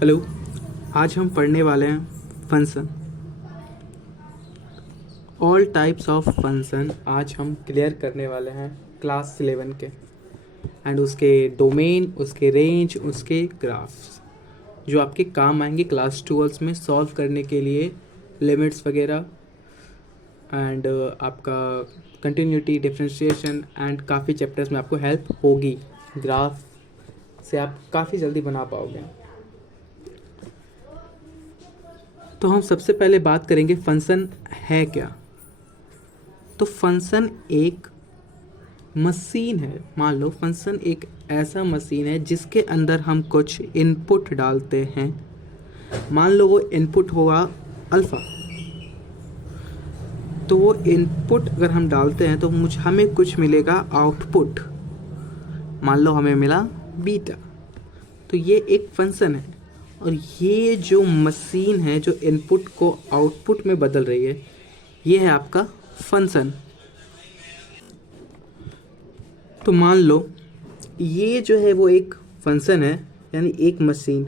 Hello. आज हम पढ़ने वाले हैं function, all types of function. आज हम क्लियर करने वाले हैं क्लास 11 के एंड उसके डोमेन, उसके रेंज, उसके ग्राफ्स जो आपके काम आएंगे क्लास 12 में सॉल्व करने के लिए, लिमिट्स वगैरह एंड आपका कंटिन्यूटी, डिफरेंशिएशन एंड काफ़ी चैप्टर्स में आपको हेल्प होगी। ग्राफ से आप काफ़ी जल्दी बना पाओगे। तो हम सबसे पहले बात करेंगे फंक्शन है क्या। तो फंक्शन एक मशीन है। मान लो फंक्शन एक ऐसा मशीन है जिसके अंदर हम कुछ इनपुट डालते हैं। मान लो वो इनपुट होगा अल्फ़ा, तो वो इनपुट अगर हम डालते हैं तो हमें कुछ मिलेगा आउटपुट। मान लो हमें मिला बीटा। तो ये एक फंक्शन है और ये जो मशीन है जो इनपुट को आउटपुट में बदल रही है, ये है आपका फंक्शन। तो मान लो ये जो है वो एक फंक्शन है, यानी एक मशीन,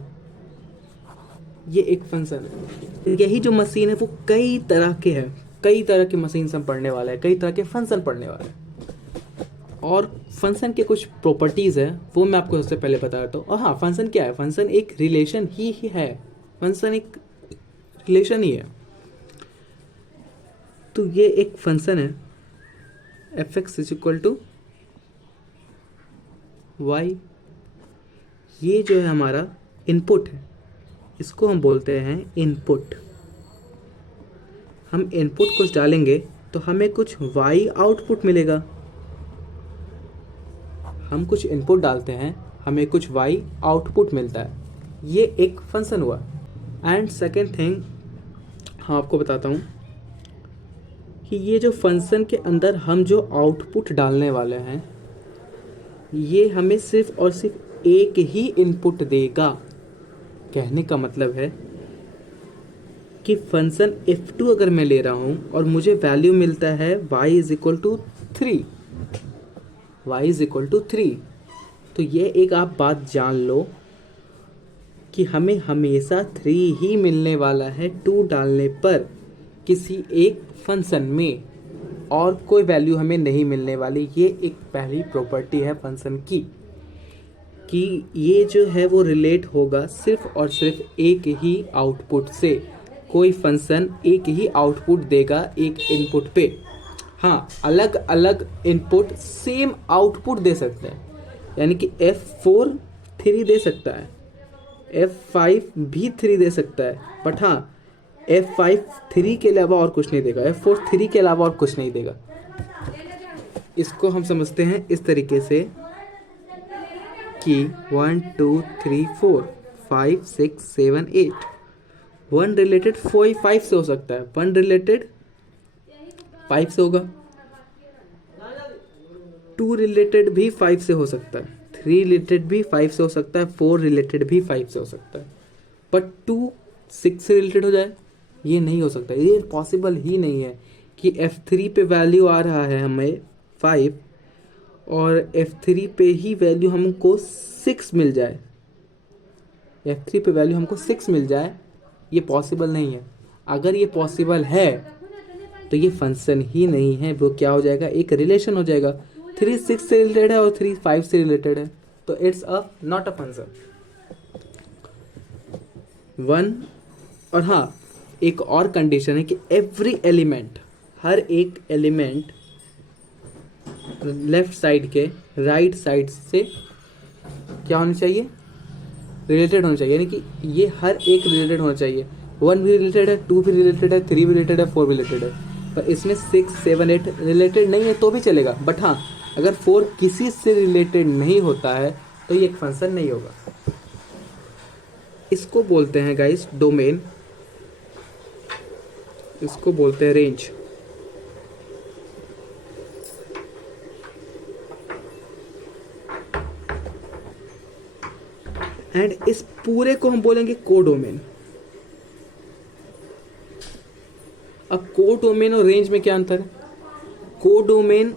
ये एक फंक्शन है। यही जो मशीन है वो कई तरह के है, कई तरह के मशीन हम पढ़ने वाले हैं, कई तरह के फंक्शन पढ़ने वाले हैं। और फंक्शन के कुछ प्रॉपर्टीज़ है वो मैं आपको सबसे पहले बता देता हूँ। और हाँ, फंक्शन क्या है? फंक्शन एक रिलेशन ही है। फंक्शन एक रिलेशन ही है। तो ये एक फंक्शन है, F X is equal to Y. ये जो है हमारा इनपुट है, इसको हम बोलते हैं इनपुट। हम इनपुट कुछ डालेंगे तो हमें कुछ वाई आउटपुट मिलेगा। हम कुछ इनपुट डालते हैं, हमें कुछ वाई आउटपुट मिलता है। ये एक फंक्शन हुआ। एंड सेकेंड थिंग हाँ आपको बताता हूँ कि ये जो फंक्शन के अंदर हम जो आउटपुट डालने वाले हैं, ये हमें सिर्फ और सिर्फ एक ही इनपुट देगा। कहने का मतलब है कि फंक्शन f2 अगर मैं ले रहा हूँ और मुझे वैल्यू मिलता है y is equal to 3, y is equal to 3, तो ये एक आप बात जान लो कि हमें हमेशा 3 ही मिलने वाला है 2 डालने पर किसी एक फंक्शन में, और कोई वैल्यू हमें नहीं मिलने वाली। ये एक पहली प्रॉपर्टी है फंक्शन की कि ये जो है वो रिलेट होगा सिर्फ और सिर्फ एक ही आउटपुट से। कोई फंक्शन एक ही आउटपुट देगा एक इनपुट पे। हाँ, अलग अलग इनपुट सेम आउटपुट दे सकते हैं, यानी कि F4 3 दे सकता है, F5 भी 3 दे सकता है, बट हाँ F5 3 के अलावा और कुछ नहीं देगा, F4 3 के अलावा और कुछ नहीं देगा। इसको हम समझते हैं इस तरीके से कि 1 2 3 4 5 6 7 8, 1 रिलेटेड 5 से हो सकता है, 1 रिलेटेड 5 से होगा, 2 रिलेटेड भी 5 से हो सकता है, 3 रिलेटेड भी 5 से हो सकता है, 4 रिलेटेड भी 5 से हो सकता है, बट 2 6 से रिलेटेड हो जाए ये नहीं हो सकता। ये पॉसिबल ही नहीं है कि F3 पे वैल्यू आ रहा है हमें 5 और F3 पे ही वैल्यू हमको 6 मिल जाए, F3 पे वैल्यू हमको 6 मिल जाए। ये पॉसिबल नहीं है। अगर ये पॉसिबल है तो ये फंक्शन ही नहीं है, वो क्या हो जाएगा? एक रिलेशन हो जाएगा। 3 6 से रिलेटेड है और 3 5 से रिलेटेड है, तो it's a not a function. 1 और हाँ, एक और कंडीशन है कि एवरी एलिमेंट, हर एक एलिमेंट लेफ्ट साइड के राइट साइड से क्या होना चाहिए? रिलेटेड होना चाहिए, यानी कि ये हर एक रिलेटेड होना चाहिए। 1 भी रिलेटेड है, 2 भी रिलेटेड है, 3 भी रिलेटेड है, 4 भी रिलेटेड है। पर इसमें 6 7 8 रिलेटेड नहीं है तो भी चलेगा, बट हाँ अगर 4 किसी से रिलेटेड नहीं होता है तो ये एक फंक्शन नहीं होगा। इसको बोलते हैं गाइस डोमेन, इसको बोलते हैं रेंज। एंड इस पूरे को हम बोलेंगे कोडोमेन। अब कोडोमेन और रेंज में क्या अंतर है? कोडोमेन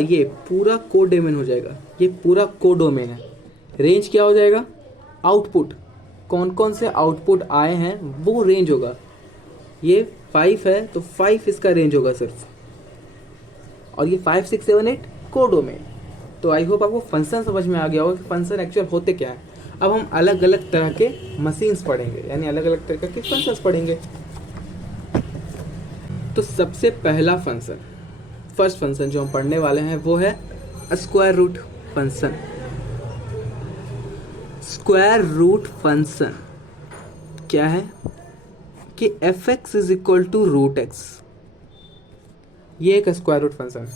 ये पूरा कोडोमेन हो जाएगा, ये पूरा कोडोमेन है। रेंज क्या हो जाएगा? आउटपुट, कौन कौन से आउटपुट आए हैं वो रेंज होगा। ये 5 है तो 5 इसका रेंज होगा सिर्फ, और ये 5 6 7 8 कोडोमेन। तो आई होप आपको फंक्शन समझ में आ गया होगा कि फंक्शन एक्चुअल होते क्या है। अब हम अलग अलग तरह के मशीन्स पढ़ेंगे, यानी अलग अलग तरह के फंक्शंस पढ़ेंगे। तो सबसे पहला फंक्शन, फर्स्ट फंक्शन जो हम पढ़ने वाले हैं वो है square root function. Square root function क्या है कि f(x) is equal to root X, ये एक स्क्वायर रूट फंक्शन।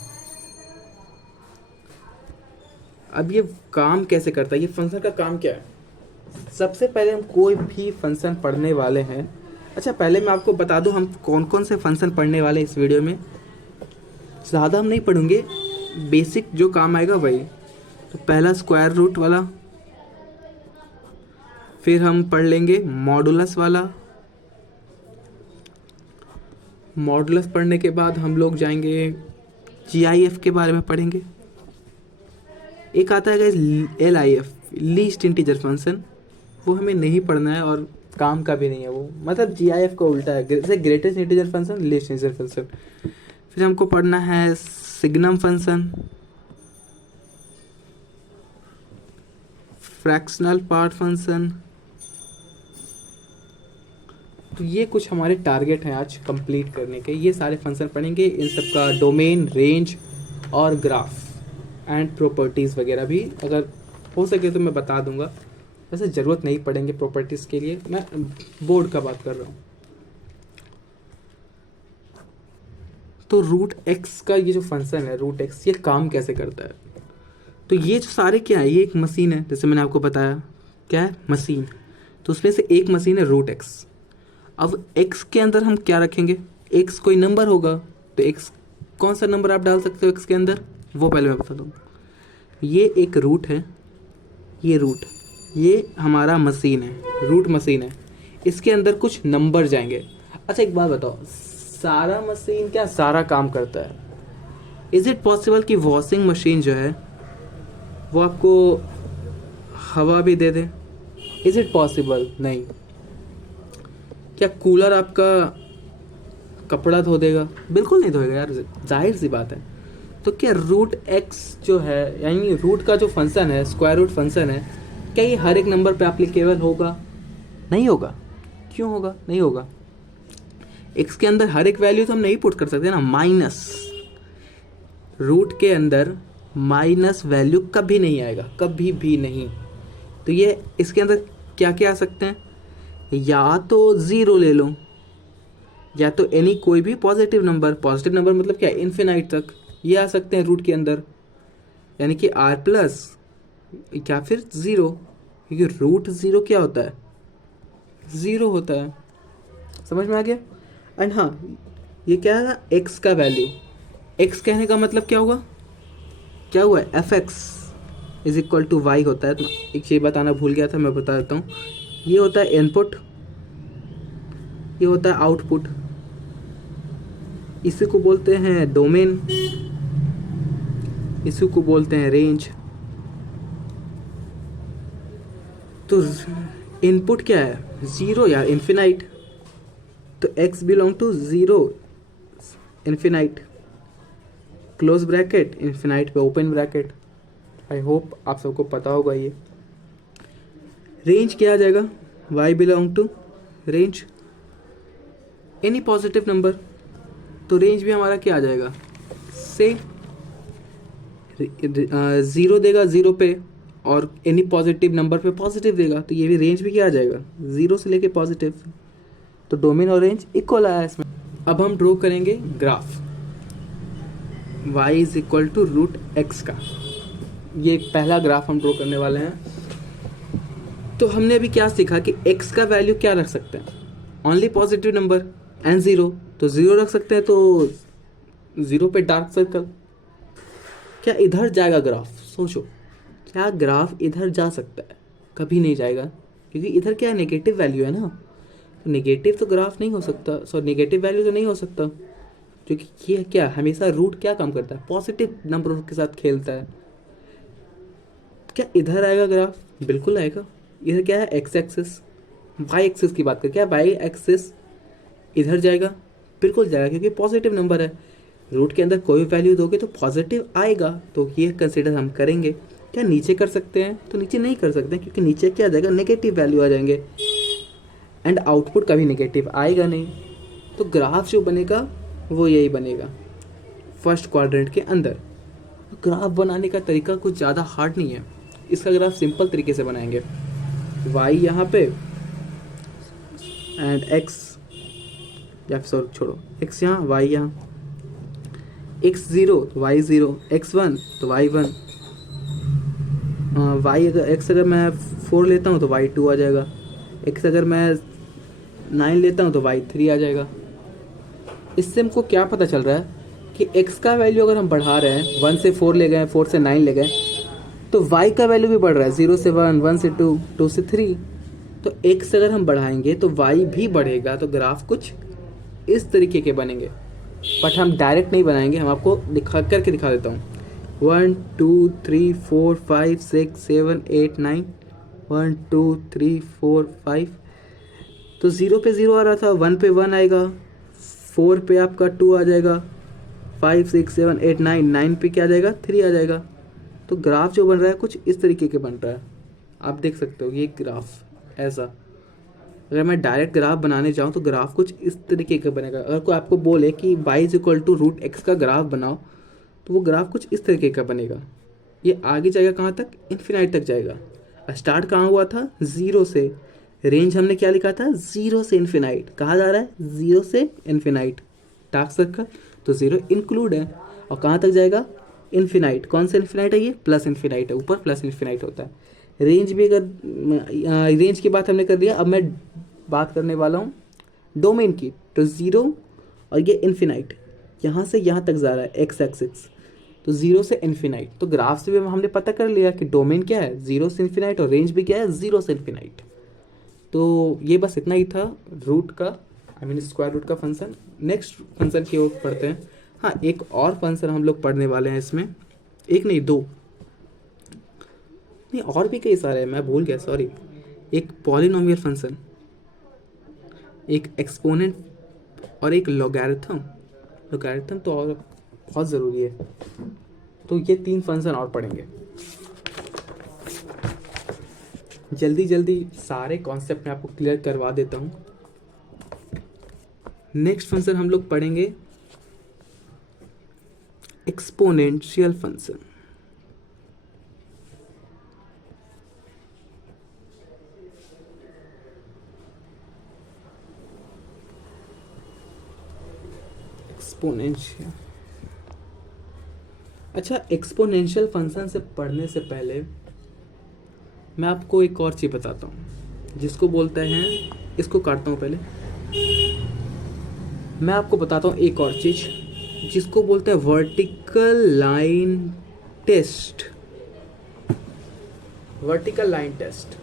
अब ये काम कैसे करता है, ये फंक्शन का काम क्या है। सबसे पहले हम कोई भी फंक्शन पढ़ने वाले हैं। अच्छा, पहले मैं आपको बता दूं हम कौन कौन से फंक्शन पढ़ने वाले हैं इस वीडियो में। ज़्यादा हम नहीं पढ़ेंगे, बेसिक जो काम आएगा वही। तो पहला स्क्वायर रूट वाला, फिर हम पढ़ लेंगे मॉडुलस वाला। मॉडुलस पढ़ने के बाद हम लोग जाएंगे GIF के बारे में पढ़ेंगे। एक आता है LIF, लीस्ट इंटीजर फंक्शन, वो हमें नहीं पढ़ना है और काम का भी नहीं है वो, मतलब GIF का उल्टा है, जैसे greatest integer function, least integer function. फिर हमको पढ़ना है signum function, fractional part function. तो ये कुछ हमारे टारगेट हैं आज कंप्लीट करने के। ये सारे फंक्शन पढ़ेंगे, इन सब का डोमेन, रेंज और ग्राफ एंड प्रॉपर्टीज़ वगैरह भी अगर हो सके तो मैं बता दूंगा। वैसे ज़रूरत नहीं पड़ेंगे प्रॉपर्टीज़ के लिए, मैं बोर्ड का बात कर रहा हूँ। तो रूट एक्स का ये जो फंक्शन है रूट एक्स, ये काम कैसे करता है। तो ये जो सारे क्या है, ये एक मशीन है, जैसे मैंने आपको बताया क्या है मशीन। तो उसमें से एक मशीन है रूट एक्स। अब एक्स के अंदर हम क्या रखेंगे, एक्स कोई नंबर होगा, तो एक्स कौन सा नंबर आप डाल सकते हो एक्स के अंदर, वो पहले मैं बता दूँ। ये एक रूट है, ये रूट, ये हमारा मशीन है, रूट मशीन है। इसके अंदर कुछ नंबर जाएंगे। अच्छा एक बात बताओ, सारा मशीन क्या सारा काम करता है। इज़ इट पॉसिबल कि वॉशिंग मशीन जो है वो आपको हवा भी दे दे। इज़ इट पॉसिबल, नहीं। क्या कूलर आपका कपड़ा धो देगा, बिल्कुल नहीं धोएगा यार, जाहिर सी बात है। तो क्या रूट एक्स जो है, यानी रूट का जो फंक्शन है, स्क्वायर रूट फंक्शन है, क्या ये हर एक नंबर पे एप्लीकेबल होगा, नहीं होगा। क्यों होगा, नहीं होगा। एक्स के अंदर हर एक वैल्यू तो हम नहीं पुट कर सकते ना, माइनस, रूट के अंदर माइनस वैल्यू कभी नहीं आएगा, कभी भी नहीं। तो ये इसके अंदर क्या क्या आ सकते हैं, या तो ज़ीरो ले लो, या तो एनी कोई भी पॉजिटिव नंबर। पॉजिटिव नंबर मतलब क्या, इन्फिनाइट तक ये आ सकते हैं रूट के अंदर, यानी कि R प्लस या फिर ज़ीरो, क्योंकि रूट ज़ीरो क्या होता है, ज़ीरो होता है। समझ में आ गया। एंड हाँ, ये क्या है, एक्स का वैल्यू, एक्स कहने का मतलब क्या होगा, क्या हुआ है, f(x) is equal to Y होता है। तो एक चीज़ बताना भूल गया था, मैं बता देता हूँ। ये होता है इनपुट, ये होता है आउटपुट, इसी को बोलते हैं डोमेन, इसी को बोलते हैं रेंज। तो इनपुट क्या है, ज़ीरो या इन्फिनाइट। तो x belong to zero, infinite, close bracket, infinite पे ओपन ब्रैकेट। आई होप आप सबको पता होगा ये। रेंज क्या आ जाएगा, y belong to range any positive number. तो रेंज भी हमारा क्या आ जाएगा, से ज़ीरो देगा ज़ीरो पे, और एनी पॉजिटिव नंबर पे पॉजिटिव देगा। तो ये भी रेंज भी क्या आ जाएगा, ज़ीरो से लेके पॉजिटिव। तो डोमेन और रेंज इक्वल आया इसमें। अब हम ड्रॉ करेंगे graph, y is equal to root X का। ये पहला ग्राफ हम ड्रॉ करने वाले हैं। तो हमने अभी क्या सीखा कि x का वैल्यू क्या रख सकते हैं, only positive number and zero. तो ज़ीरो रख सकते हैं, तो ज़ीरो पे डार्क सर्कल। क्या इधर जाएगा ग्राफ, सोचो, क्या ग्राफ इधर जा सकता है, कभी नहीं जाएगा, क्योंकि इधर क्या है, नेगेटिव वैल्यू है ना। तो नेगेटिव तो ग्राफ नहीं हो सकता, सो नेगेटिव वैल्यू तो नहीं हो सकता, क्योंकि ये क्या हमेशा रूट क्या काम करता है, पॉजिटिव नंबर के साथ खेलता है। क्या इधर आएगा ग्राफ, बिल्कुल आएगा, इधर क्या है एक्स एक्सिस, वाई एक्सिस की बात करें, क्या वाई एक्सिस इधर जाएगा, बिल्कुल जाएगा क्योंकि पॉजिटिव नंबर है। रूट के अंदर कोई वैल्यू दोगे तो पॉजिटिव आएगा, तो ये कंसिडर हम करेंगे। क्या नीचे कर सकते हैं? तो नीचे नहीं कर सकते क्योंकि नीचे क्या आ जाएगा, नेगेटिव वैल्यू आ जाएंगे एंड आउटपुट कभी नेगेटिव आएगा नहीं। तो ग्राफ जो बनेगा वो यही बनेगा फर्स्ट क्वाड्रेंट के अंदर। ग्राफ बनाने का तरीका कुछ ज़्यादा हार्ड नहीं है, इसका ग्राफ सिंपल तरीके से बनाएंगे। वाई यहाँ पे एंड एक्स, या सॉरी छोड़ो, एक्स यहाँ वाई यहाँ, एक्स ज़ीरो तो वाई ज़ीरो, एक्स वन तो वाई वन, वाई अगर एक्स अगर मैं 4 लेता हूँ तो वाई 2 आ जाएगा, एक्स अगर मैं 9 लेता हूँ तो वाई 3 आ जाएगा। इससे हमको क्या पता चल रहा है कि x का वैल्यू अगर हम बढ़ा रहे हैं, 1 से 4 ले गए, 4 से 9 ले गए, तो y का वैल्यू भी बढ़ रहा है, 0 से 1, 1 से 2, 2 से 3। तो x अगर हम बढ़ाएंगे तो y भी बढ़ेगा, तो ग्राफ कुछ इस तरीके के बनेंगे। बट हम डायरेक्ट नहीं बनाएंगे, हम आपको दिखा करके दिखा देता हूँ। 1 2 3 4 5 6 7 8 9, 1 2 3 4 5, तो 0 पे 0 आ रहा था, 1 पे 1 आएगा, 4 पे आपका 2 आ जाएगा, 5 6 7 8 9, 9 पे क्या आ जाएगा, 3 आ जाएगा। तो ग्राफ जो बन रहा है कुछ इस तरीके के बन रहा है, आप देख सकते हो ये ग्राफ ऐसा। अगर मैं डायरेक्ट ग्राफ बनाने जाऊँ तो ग्राफ कुछ इस तरीके का बनेगा। अगर कोई आपको बोले कि y is equal to root X का ग्राफ बनाओ, तो वो ग्राफ कुछ इस तरीके का बनेगा। ये आगे जाएगा कहाँ तक, इन्फिनाइट तक जाएगा। स्टार्ट कहाँ हुआ था, 0 से, रेंज हमने क्या लिखा था, 0 से इन्फिनाइट। कहाँ जा रहा है, 0 से इन्फिनाइट, डार्क सर्कल तो 0 इंक्लूड है। और कहाँ तक जाएगा, इन्फिनाइट। कौन सा इन्फिनाइट है, ये प्लस इन्फिनाइट है, ऊपर प्लस इन्फिनाइट होता है। रेंज भी अगर रेंज की बात हमने कर लिया, अब मैं बात करने वाला हूँ डोमेन की। तो 0 और ये इन्फिनाइट यहाँ से यहाँ तक जा रहा है एक्स एक्सिस, तो 0 से इन्फिनाइट। तो ग्राफ से भी हमने पता कर लिया कि डोमेन क्या है, 0 से इन्फिनाइट, और रेंज भी क्या है, 0 से इन्फिनाइट। तो ये बस इतना ही था रूट का, आई मीन स्क्वायर रूट का फंक्शन। नेक्स्ट फंक्शन की ओर पढ़ते हैं। हाँ, एक और फंक्शन हम लोग पढ़ने वाले हैं इसमें, एक नहीं 2 नहीं, और भी कई सारे हैं, मैं भूल गया, सॉरी। एक पॉलिनोमियल फंक्शन, एक एक्सपोनेंट और एक लॉगरिथम। लॉगरिथम तो और बहुत ज़रूरी है। तो ये 3 फंक्शन और पढ़ेंगे। जल्दी जल्दी सारे कॉन्सेप्ट मैं आपको क्लियर करवा देता हूँ। नेक्स्ट फंक्शन हम लोग पढ़ेंगे एक्सपोनेंशियल फंक्शन। एक्सपोनेंशियल, अच्छा, एक्सपोनेंशियल फंक्शन से पढ़ने से पहले मैं आपको एक और चीज़ बताता हूँ, जिसको बोलते हैं, इसको काटता हूँ पहले। मैं आपको बताता हूँ एक और चीज़ जिसको बोलते हैं vertical line test. Vertical line test,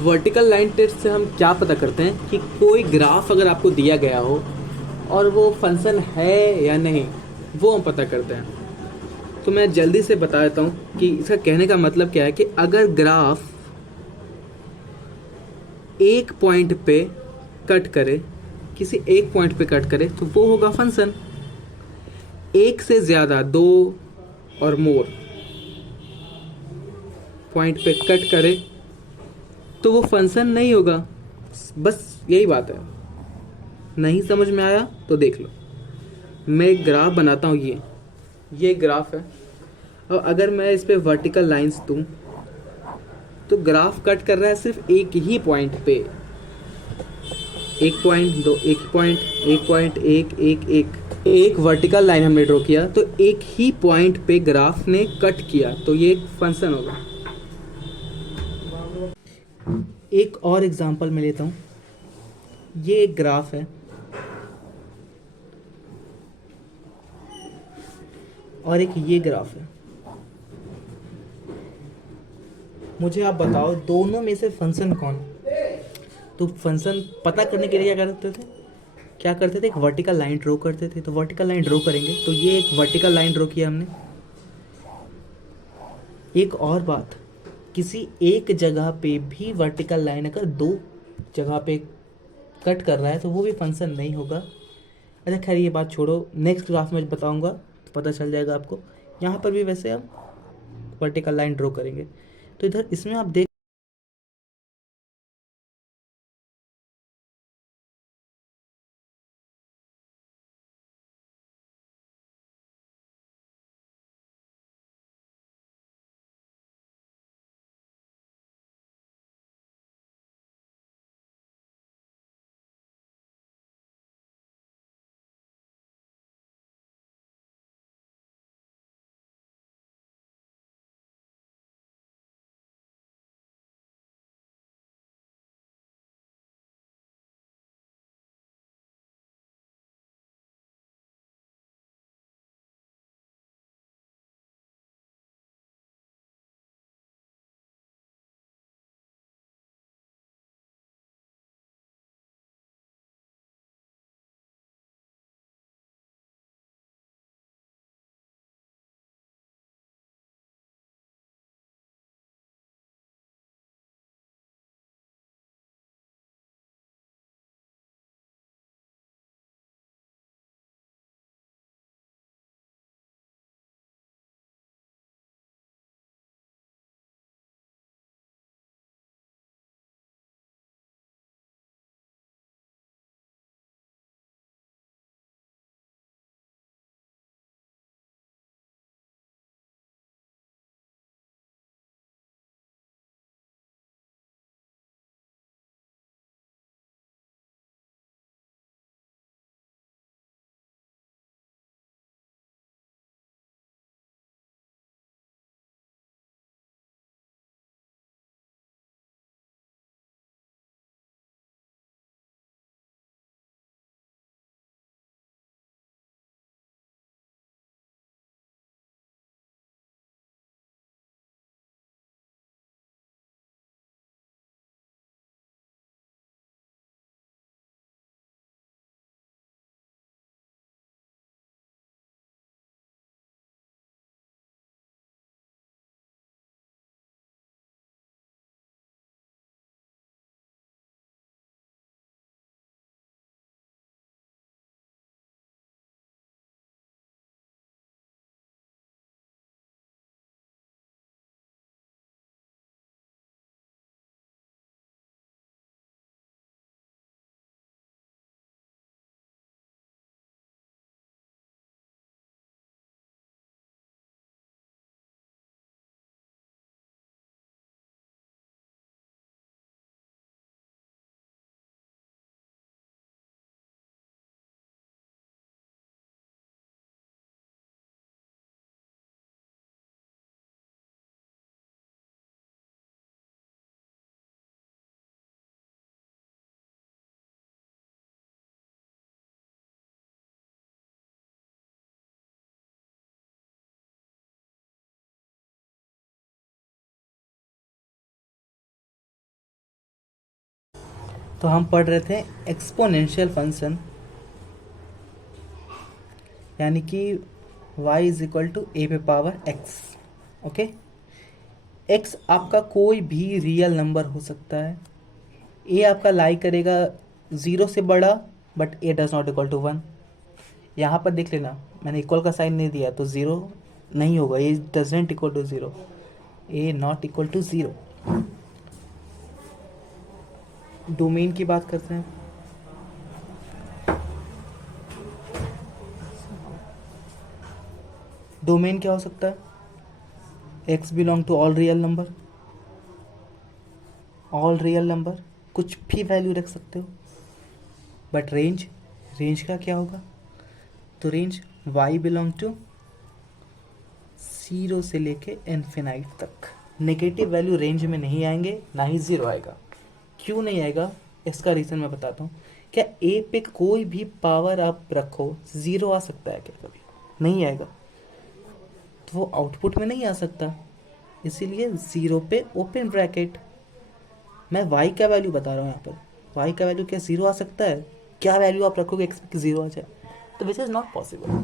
vertical line test से हम क्या पता करते हैं कि कोई ग्राफ अगर आपको दिया गया हो और वो फंक्शन है या नहीं, वो हम पता करते हैं। तो मैं जल्दी से बता देता हूँ कि इसका कहने का मतलब क्या है कि अगर ग्राफ एक पॉइंट पे कट करे, किसी एक पॉइंट पे कट करे, तो वो होगा फंक्शन। एक से ज़्यादा, 2 और मोर पॉइंट पे कट करे तो वो फंक्शन नहीं होगा। बस यही बात है। नहीं समझ में आया तो देख लो। मैं एक ग्राफ बनाता हूँ, ये ग्राफ है, और अगर मैं इस पे वर्टिकल लाइंस दूँ तो ग्राफ कट कर रहा है सिर्फ एक ही पॉइंट पे, 1 पॉइंट 2, 1 पॉइंट 1 पॉइंट 1 1 1, एक वर्टिकल लाइन हमने ड्रॉ किया तो एक ही पॉइंट पे ग्राफ ने कट किया, तो ये एक फंक्शन होगा। एक और एग्जांपल मैं लेता हूँ। ये एक ग्राफ है और एक ये ग्राफ है। मुझे आप बताओ दोनों में से फंक्शन कौन? तो फंक्शन पता करने के लिए क्या करते थे, एक वर्टिकल लाइन ड्रॉ करते थे। तो वर्टिकल लाइन ड्रॉ करेंगे, तो ये एक वर्टिकल लाइन ड्रॉ किया हमने, एक और बात, किसी एक जगह पे भी वर्टिकल लाइन अगर दो जगह पे कट कर रहा है तो वो भी फंक्शन नहीं होगा। अच्छा खैर ये बात छोड़ो, नेक्स्ट क्लास में बताऊंगा तो पता चल जाएगा आपको। यहाँ पर भी वैसे हम वर्टिकल लाइन ड्रॉ करेंगे। तो इधर इसमें आप देख, तो हम पढ़ रहे थे एक्सपोनेंशियल फंक्शन, यानी कि y इज इक्वल टू ए पे पावर x। ओके, x आपका कोई भी रियल नंबर हो सकता है। a आपका लाई करेगा 0 से बड़ा, but a does not equal to 1। यहाँ पर देख लेना, मैंने इक्वल का साइन नहीं दिया तो 0 नहीं होगा, a doesn't equal to 0, a not equal to 0। Domain की बात करते हैं। डोमेन क्या हो सकता है? x belong to all real number, all real number, कुछ भी वैल्यू रख सकते हो। बट रेंज, रेंज का क्या होगा? तो रेंज y बिलोंग टू 0 से लेके इन्फिनाइट तक। नेगेटिव वैल्यू रेंज में नहीं आएंगे, ना ही 0 आएगा। क्यों नहीं आएगा इसका रीज़न मैं बताता हूँ। क्या a पे कोई भी पावर आप रखो 0 आ सकता है क्या? कभी नहीं आएगा, तो वो आउटपुट में नहीं आ सकता। इसीलिए 0 पे ओपन ब्रैकेट। मैं y का वैल्यू बता रहा हूँ यहाँ पर। y का वैल्यू क्या 0 आ सकता है? क्या वैल्यू आप रखोगे x पे 0 आ जाए? तो which is not possible.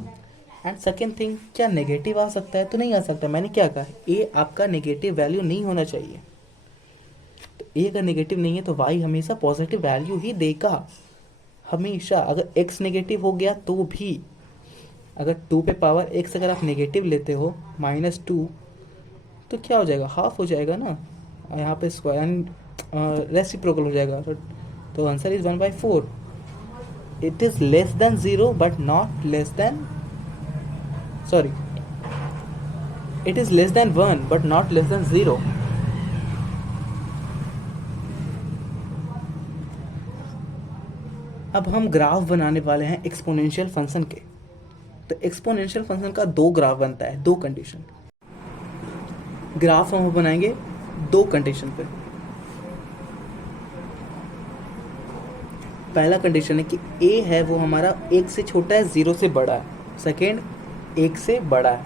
And second thing, क्या नेगेटिव आ सकता है? तो नहीं आ सकता। मैंने क्या कहा, ए आपका नेगेटिव वैल्यू नहीं होना चाहिए। तो ए अगर नेगेटिव नहीं है तो वाई हमेशा पॉजिटिव वैल्यू ही देगा, हमेशा। अगर एक्स नेगेटिव हो गया तो भी, अगर 2 पे पावर एक्स अगर आप नेगेटिव लेते हो -2, तो क्या हो जाएगा, हाफ हो जाएगा ना। और यहाँ पे स्क्वायर रेसिप्रोकल हो जाएगा। तो answer is 1/4। It is less than 0 but not less than, sorry, it is less than 1 but not less than 0। अब हम ग्राफ बनाने वाले हैं एक्सपोनेंशियल फंक्शन के। तो एक्सपोनेंशियल फंक्शन का 2 ग्राफ बनता है, 2 कंडीशन। ग्राफ हम बनाएंगे 2 कंडीशन पे। पहला कंडीशन है कि a है वो हमारा 1 से छोटा है, 0 से बड़ा है। सेकेंड, 1 से बड़ा है।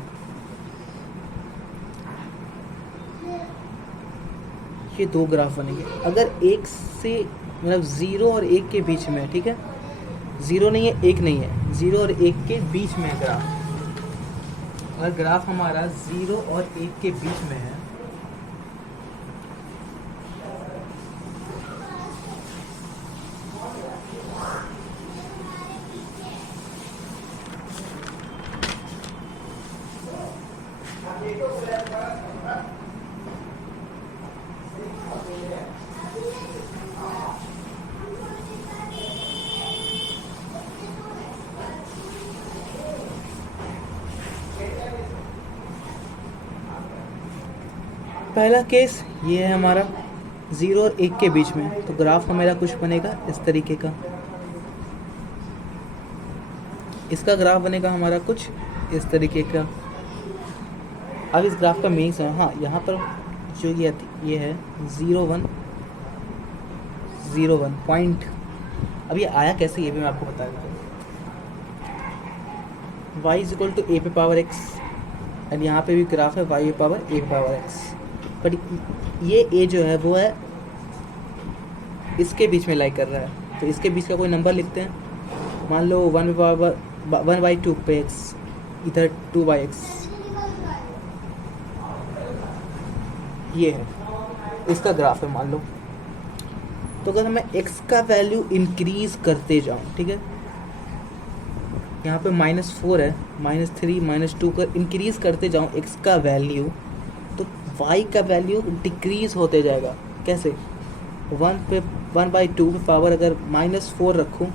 ये 2 ग्राफ बनेंगे। अगर 1 से मतलब 0 और 1 के बीच में है, ठीक है, 0 नहीं है 1 नहीं है, 0 और 1 के बीच में है ग्राफ। अगर ग्राफ हमारा 0 और 1 के बीच में है, पहला केस ये है हमारा 0 और 1 के बीच में, तो ग्राफ हमारा कुछ बनेगा इस तरीके का। इसका ग्राफ बनेगा हमारा कुछ इस तरीके का। अब इस ग्राफ का मीनिंग है, हाँ, यहाँ पर जो ये है 0 1 0 1 पॉइंट। अब ये आया कैसे, ये भी मैं आपको बता देता हूँ। y इज इक्वल टू ए पे पावर x, एंड यहाँ पे भी ग्राफ है y पे पावर a पे पावर x। पर ये a जो है वो है इसके बीच में लाई कर रहा है, तो इसके बीच का कोई नंबर लिखते हैं। मान लो 1/2 पे x, इधर 2/x, ये है इसका ग्राफ है मान लो। तो अगर मैं x का वैल्यू इंक्रीज करते जाऊँ, ठीक है, यहाँ पे -4 है, -3 -2 कर इंक्रीज करते जाऊँ x का वैल्यू, तो y का वैल्यू डिक्रीज होते जाएगा। कैसे? 1/2 पे पावर अगर -4 रखूँ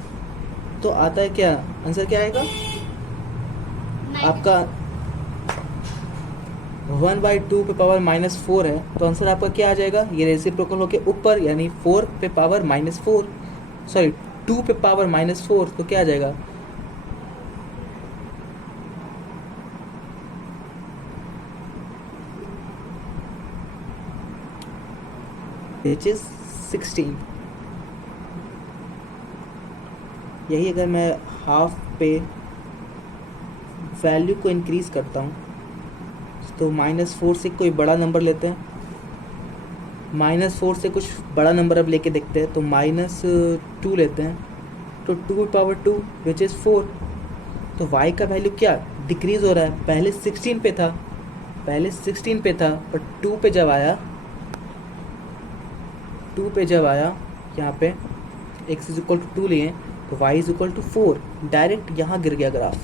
तो आता है क्या, आंसर क्या आएगा आपका? 1/2 पे पावर -4 है, तो आंसर आपका क्या आ जाएगा? ये रेसिप्रोकल होके ऊपर, यानी 4 पे पावर -4, सॉरी 2 पे पावर -4, तो क्या आ जाएगा? which is 16। यही अगर मैं हाफ पे वैल्यू को इंक्रीज करता हूँ, तो -4 से कोई बड़ा नंबर लेते हैं, -4 से कुछ बड़ा नंबर अब लेके देखते हैं, तो -2 लेते हैं, तो 2 पावर 2 विच इज़ 4। तो y का वैल्यू क्या डिक्रीज हो रहा है? पहले 16 पे था, पर 2 पे जब आया यहाँ पे x इज इक्वल टू 2 लिए, तो y is equal to 4, direct यहाँ गिर गया ग्राफ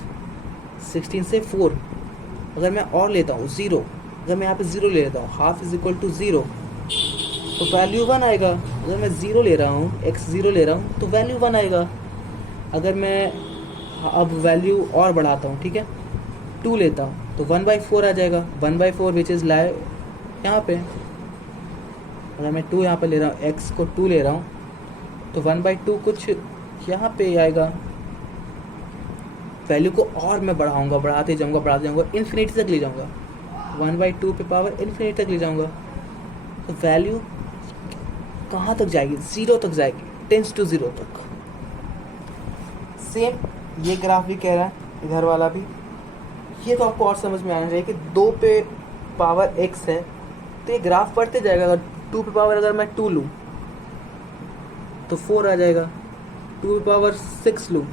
16 से 4। अगर मैं और लेता हूँ 0, अगर मैं यहाँ पे 0 ले लेता हूँ, हाफ इज इक्वल टू 0, तो वैल्यू 1 आएगा। अगर मैं 0 ले रहा हूँ, x 0 ले रहा हूँ, तो वैल्यू 1 आएगा। अगर मैं अब वैल्यू और बढ़ाता हूँ, ठीक है, 2 लेता हूँ, तो 1/4 आ जाएगा, 1/4 विच इज़ लाए यहाँ पे। अगर मैं 2 यहाँ पे ले रहा हूँ, x को 2 ले रहा हूँ, तो 1/2 कुछ यहाँ पे आएगा। वैल्यू को और मैं बढ़ाते जाऊँगा, इन्फिनिटी तक ले जाऊँगा, 1/2 पे पावर इन्फिनिटी तक ले जाऊँगा, तो वैल्यू कहाँ तक जाएगी? 0 तक जाएगी, टेंस टू 0 तक। सेम ये ग्राफ भी कह रहा है, इधर वाला भी। ये तो आपको और समझ में आना चाहिए कि 2 पे पावर x है, तो ये ग्राफ बढ़ते जाएगा। अगर 2 पे पावर अगर मैं 2 लूँ तो 4 आ जाएगा, 2 पे पावर 6 लूँ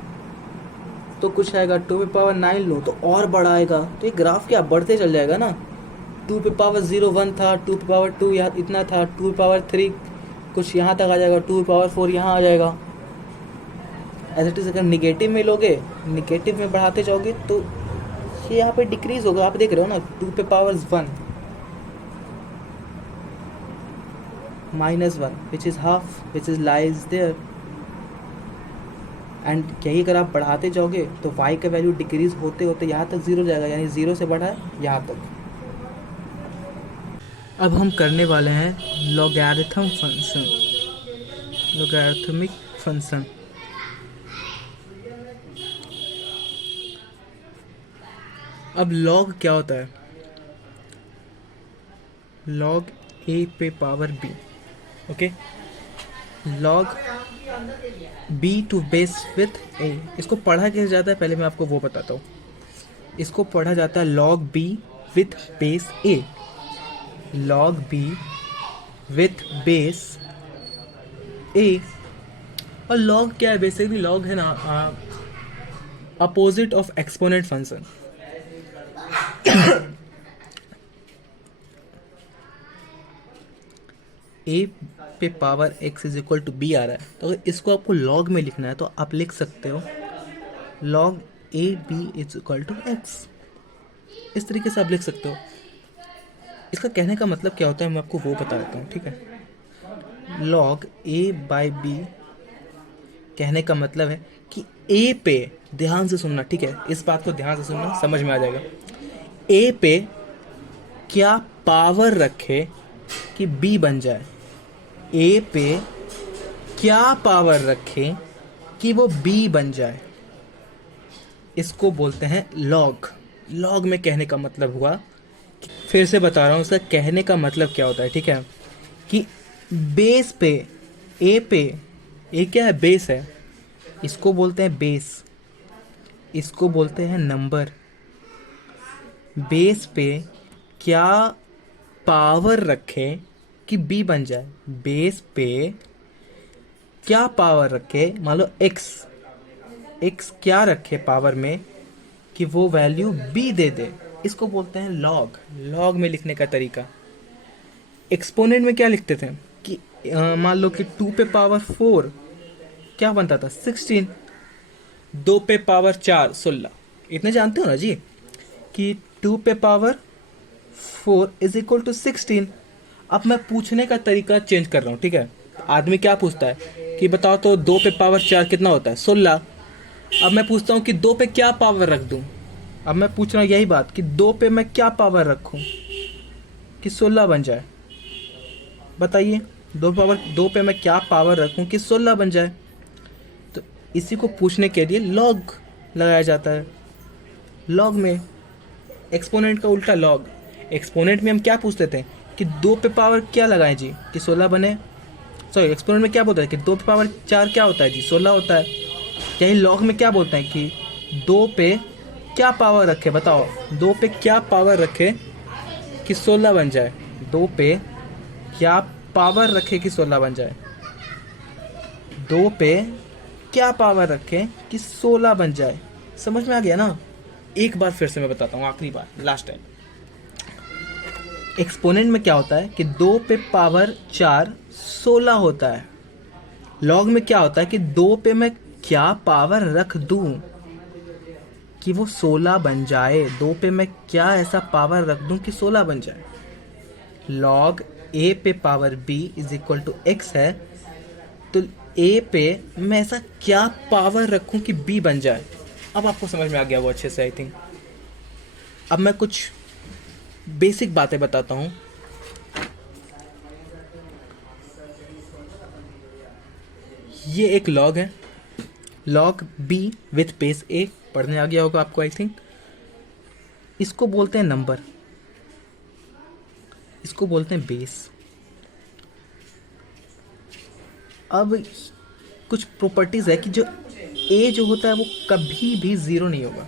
तो कुछ आएगा, 2 पे पावर 9 लो तो और बड़ा आएगा, तो ये ग्राफ क्या बढ़ते चल जाएगा ना। 2 पे पावर 0 1 था, 2 पे पावर 2 यहाँ इतना था, 2 पे पावर 3 कुछ यहाँ तक आ जाएगा, 2 पे पावर 4 यहाँ आ जाएगा। एज इट इज़ अगर निगेटिव में लोगे, निगेटिव में बढ़ाते जाओगे तो ये यहाँ पे डिक्रीज होगा। आप देख रहे हो ना, 2 पे power 1 -1 which is half which is lies there. And यही अगर आप बढ़ाते जाओगे तो y का वैल्यू डिक्रीज होते होते यहाँ तक 0 जाएगा, यानी 0 से बढ़ा है यहाँ तक। अब हम करने वाले हैं लॉगरिथम फंक्शन, लॉगरिथमिक फंक्शन। अब लॉग क्या होता है? लॉग a पे power b, okay. Log b to base with a, इसको पढ़ा कैसे जाता है पहले मैं आपको वो बताता हूँ। इसको पढ़ा जाता है log b with base a, log b with base a। और लॉग क्या है? बेसिकली लॉग है ना opposite of exponent function. a पे power x is equal to b आ रहा है, तो अगर इसको आपको लॉग में लिखना है तो आप लिख सकते हो log a b is equal to x। इस तरीके से आप लिख सकते हो। इसका कहने का मतलब क्या होता है मैं आपको वो बता देता हूँ, ठीक है। लॉग a बाई b कहने का मतलब है कि a पे, ध्यान से सुनना, ठीक है, इस बात को ध्यान से सुनना, समझ में आ जाएगा। a पे क्या पावर रखे कि b बन जाए, a पे क्या पावर रखे कि वो b बन जाए, इसको बोलते हैं लॉग। लॉग में कहने का मतलब हुआ, फिर से बता रहा हूँ उसका कहने का मतलब क्या होता है, ठीक है, कि बेस पे a क्या है? बेस है, इसको बोलते हैं बेस, इसको बोलते हैं नंबर। बेस पे क्या पावर रखे कि b बन जाए, बेस पे क्या पावर रखे, मान लो x क्या रखे पावर में कि वो वैल्यू b दे दे, इसको बोलते हैं लॉग। लॉग में लिखने का तरीका। एक्सपोनेंट में क्या लिखते थे कि मान लो कि 2 पे पावर 4 क्या बनता था? 16। 2 पे पावर 4 16। इतने जानते हो ना जी कि 2 पे पावर 4 इज इक्वल टू 16। अब मैं पूछने का तरीका चेंज कर रहा हूँ, ठीक है। आदमी क्या पूछता है कि बताओ तो 2 पे पावर 4 कितना होता है? 16। अब मैं पूछता हूँ कि 2 पे क्या पावर रख दूँ। अब मैं पूछ रहा हूँ यही बात कि 2 पे मैं क्या पावर रखूँ कि 16 बन जाए। बताइए 2 पे मैं क्या पावर रखूँ कि 16 बन जाए। तो इसी को पूछने के लिए लॉग लगाया जाता है। लॉग में एक्सपोनेंट का उल्टा लॉग। एक्सपोनेंट में हम क्या पूछते थे कि 2 पे पावर क्या लगाएं जी कि 16 बने। सॉरी, एक्सपोनेंट में क्या बोलता है कि 2 पे पावर 4 क्या होता है जी? 16 होता है। यही लॉग में क्या बोलते हैं कि 2 पे क्या पावर रखे, बताओ 2 पे क्या पावर रखे कि 16 बन जाए। 2 पे क्या पावर रखे कि 16 बन जाए। 2 पे क्या पावर रखे कि 16 बन जाए। समझ में आ गया ना? एक बार फिर से मैं बताता हूँ, आखिरी बार, लास्ट टाइम। एक्सपोनेंट में क्या होता है कि 2 पे पावर 4 16 होता है। लॉग में क्या होता है कि 2 पे मैं क्या पावर रख दूं कि वो 16 बन जाए। 2 पे मैं क्या ऐसा पावर रख दूं कि 16 बन जाए। लॉग a पे power b is equal to x है, तो a पे मैं ऐसा क्या पावर रखूं कि b बन जाए। अब आपको समझ में आ गया वो अच्छे से, आई थिंक। अब मैं कुछ बेसिक बातें बताता हूँ। ये एक लॉग है, log b with base a, पढ़ने आ गया होगा आपको, आई थिंक। इसको बोलते हैं नंबर, इसको बोलते हैं बेस। अब कुछ प्रॉपर्टीज है कि जो a जो होता है वो कभी भी 0 नहीं होगा,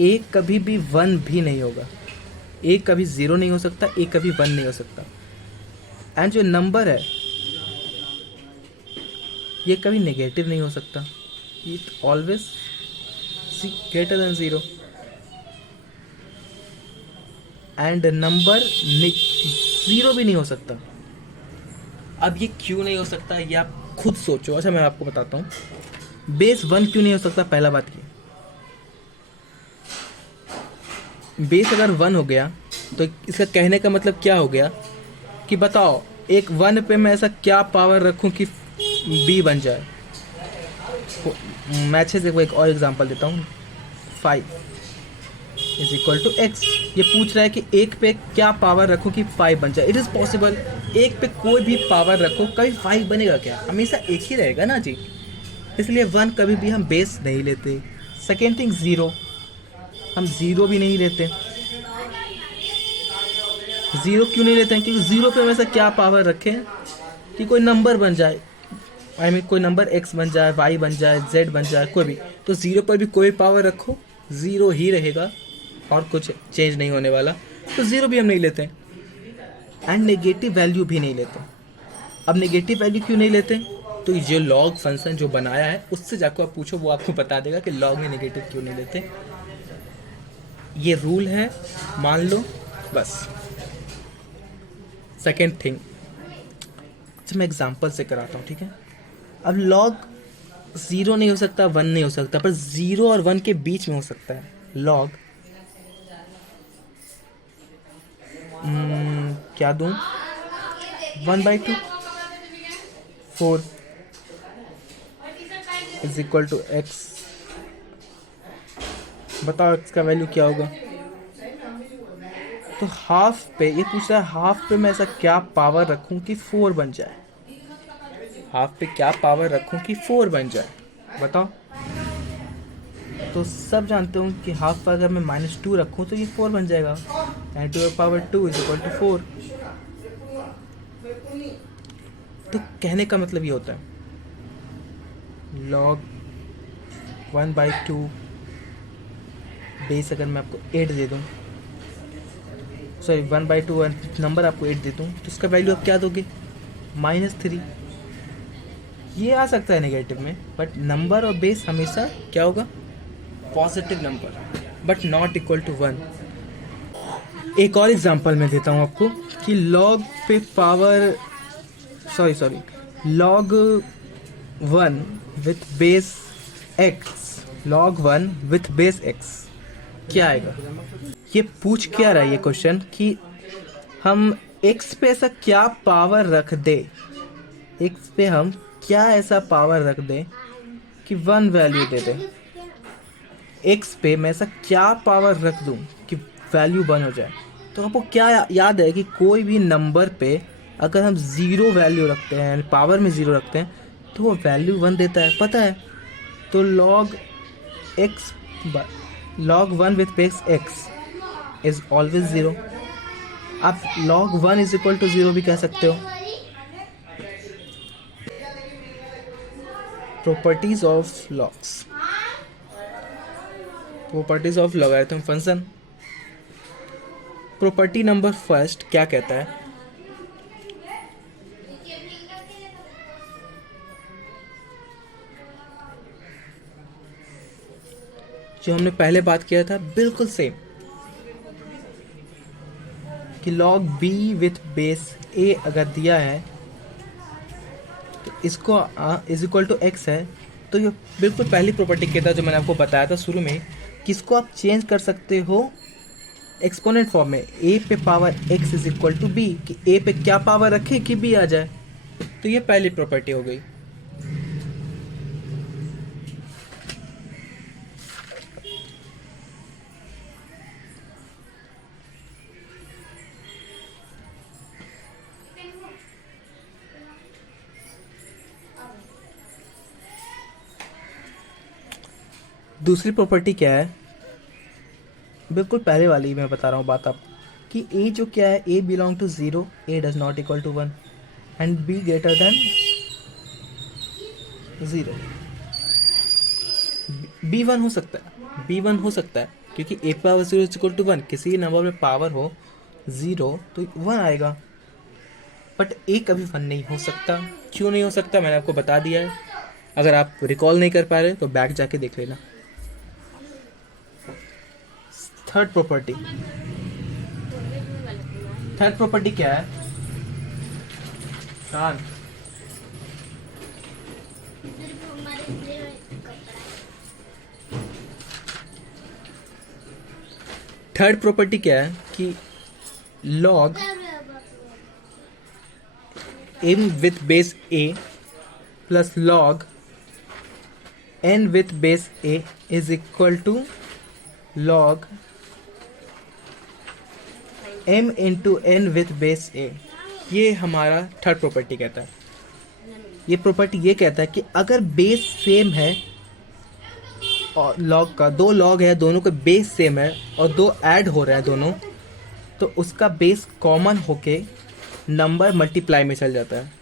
a कभी भी 1 भी नहीं होगा। a कभी 0 नहीं हो सकता, a कभी 1 नहीं हो सकता। एंड जो नंबर है ये कभी नेगेटिव नहीं हो सकता, it always greater than 0 and number 0 भी नहीं हो सकता। अब ये क्यों नहीं हो सकता ये आप खुद सोचो। अच्छा मैं आपको बताता हूँ बेस 1 क्यों नहीं हो सकता। पहला बात ये, बेस अगर 1 हो गया तो इसका कहने का मतलब क्या हो गया कि बताओ एक 1 पे मैं ऐसा क्या पावर रखूं कि b बन जाए। मैं अच्छे से एक और एग्जांपल देता हूँ। 5 इज इक्वल टू x। ये पूछ रहा है कि एक पे क्या पावर रखो कि 5 बन जाए। It is possible. एक पे कोई भी पावर रखो कभी 5 बनेगा क्या? हमेशा एक ही रहेगा ना जी। इसलिए 1 कभी भी हम बेस नहीं लेते। सेकेंड थिंग 0, हम 0 भी नहीं लेते। 0 क्यों नहीं लेते हैं? क्योंकि 0 पे हम ऐसा क्या पावर रखें कि कोई नंबर बन जाए। आई मीन कोई नंबर x बन जाए, y बन जाए, z बन जाए, कोई भी। तो 0 पर भी कोई पावर रखो 0 ही रहेगा और कुछ चेंज नहीं होने वाला। तो 0 भी हम नहीं लेते एंड नेगेटिव वैल्यू भी नहीं लेते। अब नेगेटिव वैल्यू क्यों नहीं लेते? तो ये लॉग फंक्शन जो बनाया है उससे जाकर आप पूछो, वो आपको बता देगा कि लॉग में नेगेटिव क्यों नहीं लेते। ये रूल है, मान लो बस। सेकेंड थिंग, अच्छा मैं एग्जांपल से कराता हूँ, ठीक है। अब लॉग 0 नहीं हो सकता, 1 नहीं हो सकता, पर 0 और 1 के बीच में हो सकता है। लॉग क्या दूँ? 1/2 4 इज इक्वल टू x। बताओ x का वैल्यू क्या होगा? तो हाफ पे ये पूछ रहा है, हाफ पे मैं ऐसा क्या पावर रखूं कि 4 बन जाए। हाफ पे क्या पावर रखूं कि 4 बन जाए, बताओ। तो सब जानते हो कि हाफ पर अगर मैं -2 रखूं तो ये 4 बन जाएगा। 9^2 इज इक्वल टू 4। तो कहने का मतलब ये होता है log 1/2 बेस अगर मैं आपको 8 दे दूँ, सॉरी 1/2 नंबर आपको 8 दे दूँ, तो उसका वैल्यू आप क्या दोगे? -3। ये आ सकता है नेगेटिव में, बट नंबर और बेस हमेशा क्या होगा? Positive number, but not equal to 1। एक और एग्जांपल मैं देता हूँ आपको कि लॉग पे power sorry log 1 with base x, log 1 with base x क्या आएगा? ये पूछ क्या रहा है ये क्वेश्चन कि हम x पे ऐसा क्या पावर रख दे, x पे हम क्या ऐसा पावर रख दे कि 1 वैल्यू दे दे। x पे मैं ऐसा क्या पावर रख दूं कि वैल्यू 1 हो जाए। तो आपको क्या याद है कि कोई भी नंबर पे अगर हम 0 वैल्यू रखते हैं, पावर में 0 रखते हैं, तो वो वैल्यू 1 देता है, पता है। तो log 1 with base x is always 0। आप log 1 इज इक्वल टू 0 भी कह सकते हो। Properties of logs, properties of logarithm function. Property number first क्या कहता है? जो हमने पहले बात किया था बिल्कुल सेम, कि log b with base a अगर दिया है तो इसको इज इक्वल टू x है, तो ये बिल्कुल पहली प्रॉपर्टी कहता है जो मैंने आपको बताया था शुरू में, कि इसको आप चेंज कर सकते हो एक्सपोनेंट फॉर्म में। a पे power x is equal to b, कि a पे क्या पावर रखें कि b आ जाए। तो ये पहली प्रॉपर्टी हो गई। दूसरी प्रॉपर्टी क्या है? बिल्कुल पहले वाली मैं बता रहा हूँ बात आप, कि a जो क्या है, a belong to 0, a does not equal to 1 and b greater than 0। b 1 हो सकता है, b 1 हो सकता है, क्योंकि a power 0 is equal to 1, किसी नंबर में पावर हो 0 तो 1 आएगा। बट a कभी 1 नहीं हो सकता। क्यों नहीं हो सकता? मैंने आपको बता दिया है। अगर आप रिकॉल नहीं कर पा रहे तो बैक जाके देख लेना। थर्ड प्रॉपर्टी, थर्ड प्रॉपर्टी क्या है? शान, थर्ड प्रॉपर्टी क्या है कि log m with base a plus log n with base a is equal to log m into n with base a। ये हमारा थर्ड प्रॉपर्टी कहता है। ये प्रॉपर्टी ये कहता है कि अगर बेस सेम है और लॉग का, दो लॉग है, दोनों का बेस सेम है और दो ऐड हो रहे हैं दोनों, तो उसका बेस कॉमन होके नंबर मल्टीप्लाई में चल जाता है।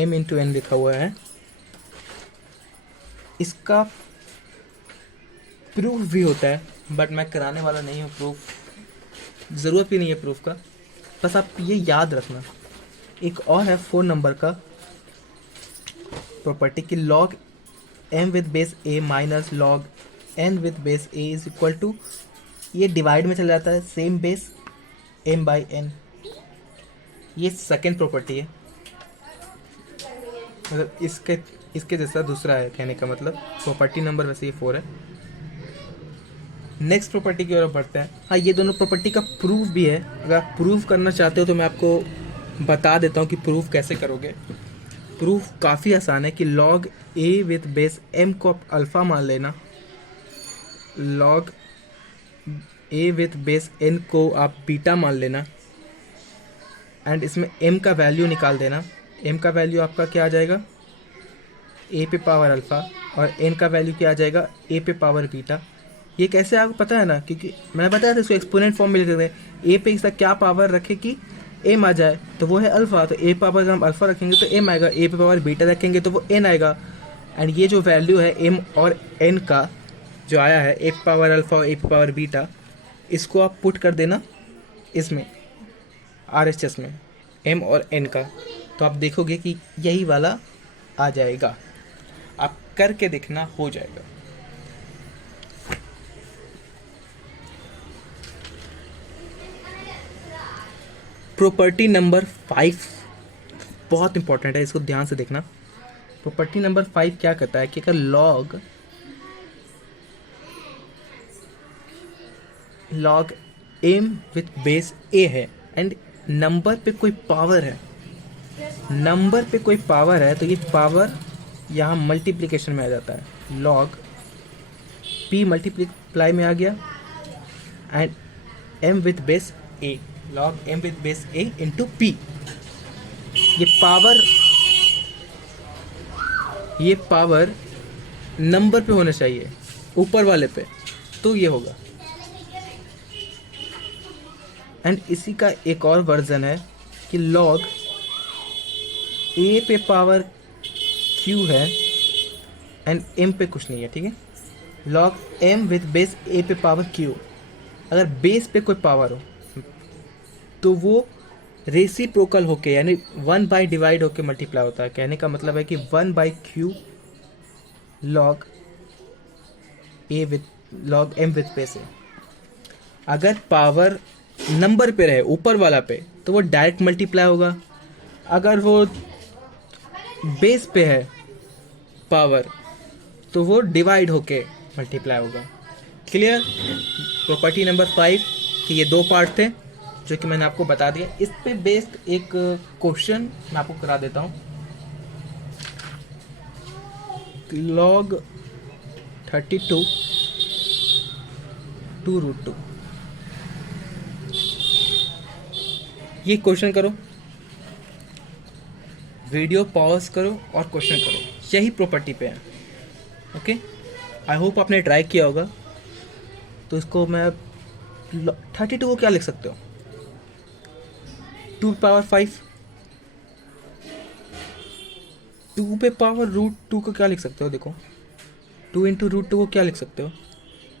m इंटू एन लिखा हुआ है। इसका प्रूफ भी होता है, बट मैं कराने वाला नहीं हूँ प्रूफ, ज़रूरत भी नहीं है प्रूफ का, बस आप ये याद रखना। एक और है 4 नंबर का प्रॉपर्टी कि log m with base a minus log n with base a is equal to, ये डिवाइड में चल जाता है, same base m by n। ये सेकेंड प्रॉपर्टी है, मतलब इसके जैसा दूसरा है, कहने का मतलब प्रॉपर्टी नंबर वैसे ये 4 है। नेक्स्ट प्रॉपर्टी की ओर बढ़ते हैं। हाँ, ये दोनों प्रॉपर्टी का प्रूफ भी है। अगर आप प्रूफ करना चाहते हो तो मैं आपको बता देता हूँ कि प्रूफ कैसे करोगे। प्रूफ काफ़ी आसान है कि log a with base m को आप अल्फ़ा मान लेना, log a with base n को आप बीटा मान लेना, एंड इसमें m का वैल्यू निकाल देना। m का वैल्यू आपका क्या आ जाएगा? a पे पावर अल्फ़ा, और n का वैल्यू क्या आ जाएगा? a पे पावर बीटा। ये कैसे आपको पता है ना, क्योंकि मैंने बताया था इसको एक्सपोनेंट फॉर्म में लिख देते हैं। a पे इसका क्या पावर रखे कि m आ जाए, तो वो है अल्फ़ा, तो a पावर अगर हम अल्फ़ा रखेंगे तो m आएगा, a पे पावर बीटा रखेंगे तो वो n आएगा। एंड ये जो वैल्यू है m और n का जो आया है, a पे पावर अल्फ़ा और a पे पावर बीटा, इसको आप पुट कर देना इसमें RHS में m और n का, तो आप देखोगे कि यही वाला आ जाएगा। आप करके देखना, हो जाएगा। प्रॉपर्टी नंबर 5 बहुत इंपॉर्टेंट है, इसको ध्यान से देखना। प्रॉपर्टी नंबर 5 क्या कहता है कि अगर log m with base a है एंड नंबर पे कोई पावर है, नंबर पे कोई पावर है, तो ये पावर यहाँ मल्टीप्लिकेशन में आ जाता है। log p मल्टीप्लाई में आ गया and m with base a, log m with base a into p। ये पावर नंबर पे होना चाहिए, ऊपर वाले पे, तो ये होगा। एंड इसी का एक और वर्जन है कि log a पे पावर q है एंड m पे कुछ नहीं है, ठीक है। log m with base a पे पावर q, अगर बेस पे कोई पावर हो तो वो रेसिप्रोकल होके, यानी 1 बाई डिवाइड होके मल्टीप्लाई होता है। कहने का मतलब है कि 1 by q log m with base a। अगर पावर नंबर पे रहे, ऊपर वाला पे, तो वो डायरेक्ट मल्टीप्लाई होगा। अगर वो बेस पे है पावर, तो वो डिवाइड होके मल्टीप्लाई होगा। क्लियर? प्रॉपर्टी नंबर 5 कि ये 2 पार्ट थे जो कि मैंने आपको बता दिया। इस पे बेस्ड एक क्वेश्चन मैं आपको करा देता हूँ। log 32 2√2, ये क्वेश्चन करो, वीडियो पॉज करो और क्वेश्चन करो, यही प्रॉपर्टी पे है। ओके, आई होप आपने ट्राई किया होगा। तो इसको मैं 32 को क्या लिख सकते हो? 2 पावर 5, 2 पे पावर √2 को क्या लिख सकते हो? देखो 2 इंटू √2 को क्या लिख सकते हो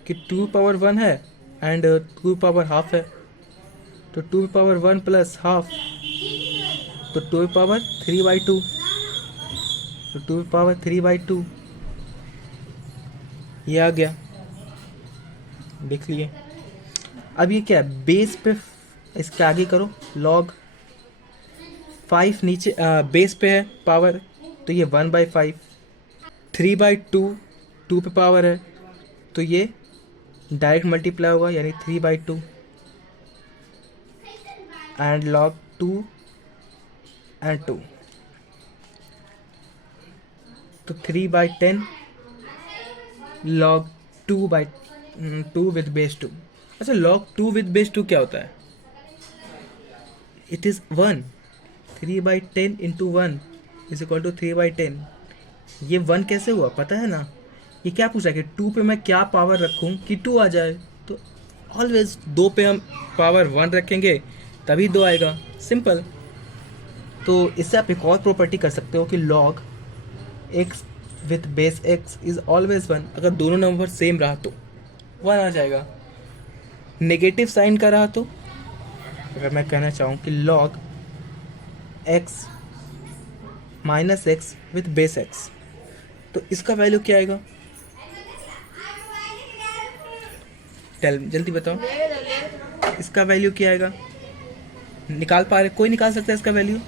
कि 2 पावर 1 है एंड 2 पावर हाफ है, तो 2 पावर 1 प्लस हाफ, तो 2 पावर 3/2। तो 2^3/2 ये आ गया, लिख लिए। अब ये क्या है, बेस पे इसके आगे करो, log 5 नीचे बेस पे है पावर, तो ये 1/5। 3/2 2 पे पावर है, तो ये डायरेक्ट मल्टीप्लाई होगा, यानी 3/2 एंड log 2 एंड 2, तो 3/10 log 2/2 विद बेस 2। अच्छा, log 2 विद बेस 2 क्या होता है? It is 1। 3/10 into 1 is equal to 3/10। ये 1 कैसे हुआ पता है ना? ये क्या पूछा कि 2 पे मैं क्या पावर रखूं कि 2 आ जाए, तो ऑलवेज 2 पे हम पावर 1 रखेंगे तभी 2 आएगा, सिंपल। तो इससे आप एक और प्रॉपर्टी कर सकते हो कि log x with base x is always 1। अगर दोनों नंबर सेम रहा तो 1 आ जाएगा। नेगेटिव साइन का रहा तो, अगर मैं कहना चाहूँ कि log x minus x with base x, तो इसका वैल्यू क्या आएगा? जल्दी बताओ, इसका वैल्यू क्या आएगा? निकाल पा रहे? कोई निकाल सकता है इसका वैल्यू?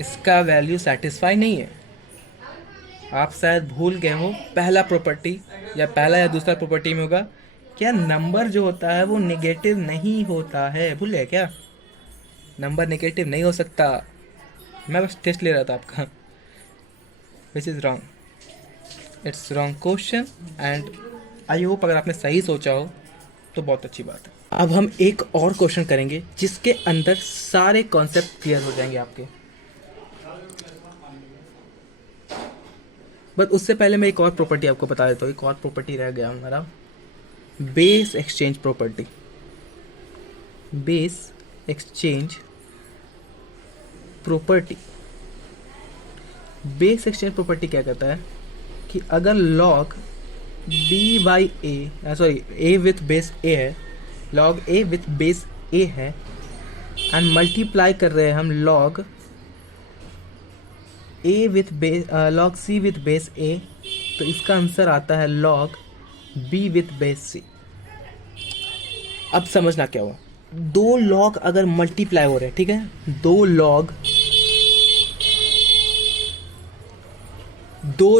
इसका वैल्यू सेटिस्फाई नहीं है। आप शायद भूल गए हो, पहला प्रॉपर्टी या पहला या दूसरा प्रॉपर्टी में होगा क्या, नंबर जो होता है वो नेगेटिव नहीं होता है। भूल गए क्या? नंबर नेगेटिव नहीं हो सकता। मैं बस टेस्ट ले रहा था आपका। Which is wrong, it's wrong question and I hope अगर आपने सही सोचा हो तो बहुत अच्छी बात है। अब हम एक और क्वेश्चन करेंगे जिसके अंदर सारे कॉन्सेप्ट क्लियर हो जाएंगे आपके। बट उससे पहले मैं एक और प्रॉपर्टी आपको बता देता हूँ। एक और प्रॉपर्टी रह गया हमारा, base exchange property. Base exchange property, base exchange property क्या कहता है कि अगर log b by A, sorry a with base a है, log a with base a है एंड मल्टीप्लाई कर रहे हैं हम log a with base log c with base a, तो इसका आंसर आता है log b with base c। अब समझना क्या हुआ, दो log अगर मल्टीप्लाई हो रहे हैं, ठीक है, दो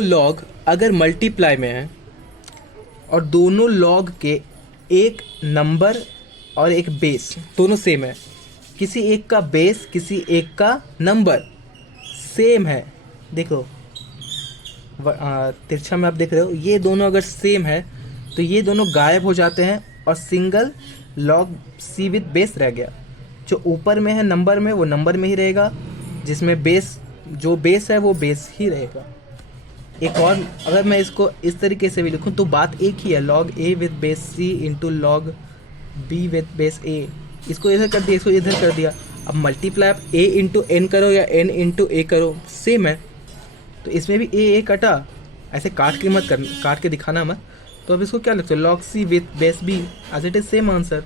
लॉग अगर मल्टीप्लाई में है और दोनों लॉग के एक नंबर और एक बेस दोनों सेम है, किसी एक का बेस किसी एक का नंबर सेम है, देखो तिरछा में आप देख रहे हो, ये दोनों अगर सेम है तो ये दोनों गायब हो जाते हैं और single log C with base रह गया। जो ऊपर में है नंबर में वो नंबर में ही रहेगा, जिसमें बेस जो बेस है वो बेस ही रहेगा। एक और अगर मैं इसको इस तरीके से भी लिखूं तो बात एक ही है, log a with base c into log b with base a। इसको इधर कर दिया, इसको इधर कर दिया। अब मल्टीप्लाई आप a इंटू एन करो या n इंटू a करो, सेम है। तो इसमें भी a कटा, ऐसे काट के मत कर, काट के दिखाना मत। तो अब इसको क्या लिखते हो, log c with base b, as it is same answer.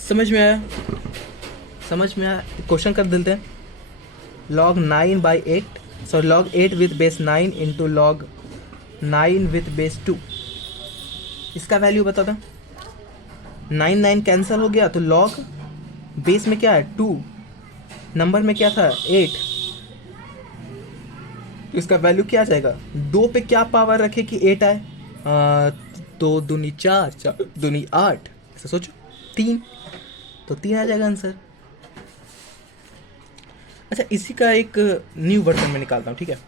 समझ में आया? समझ में आया? क्वेश्चन कर देते हैं, log 9/8, so log 8 with base 9 into log 9 with base 2, इसका वैल्यू बता दो। 9 कैंसिल हो गया तो log बेस में क्या है 2, नंबर में क्या था 8, तो इसका वैल्यू क्या आ जाएगा, 2 पे क्या पावर रखे कि 8 आए, 2 दूनी 4, 4 दूनी 8, ऐसा सोचो 3, तो 3 आ जाएगा आंसर। अच्छा, इसी का एक न्यू वर्जन में निकालता हूँ, ठीक है।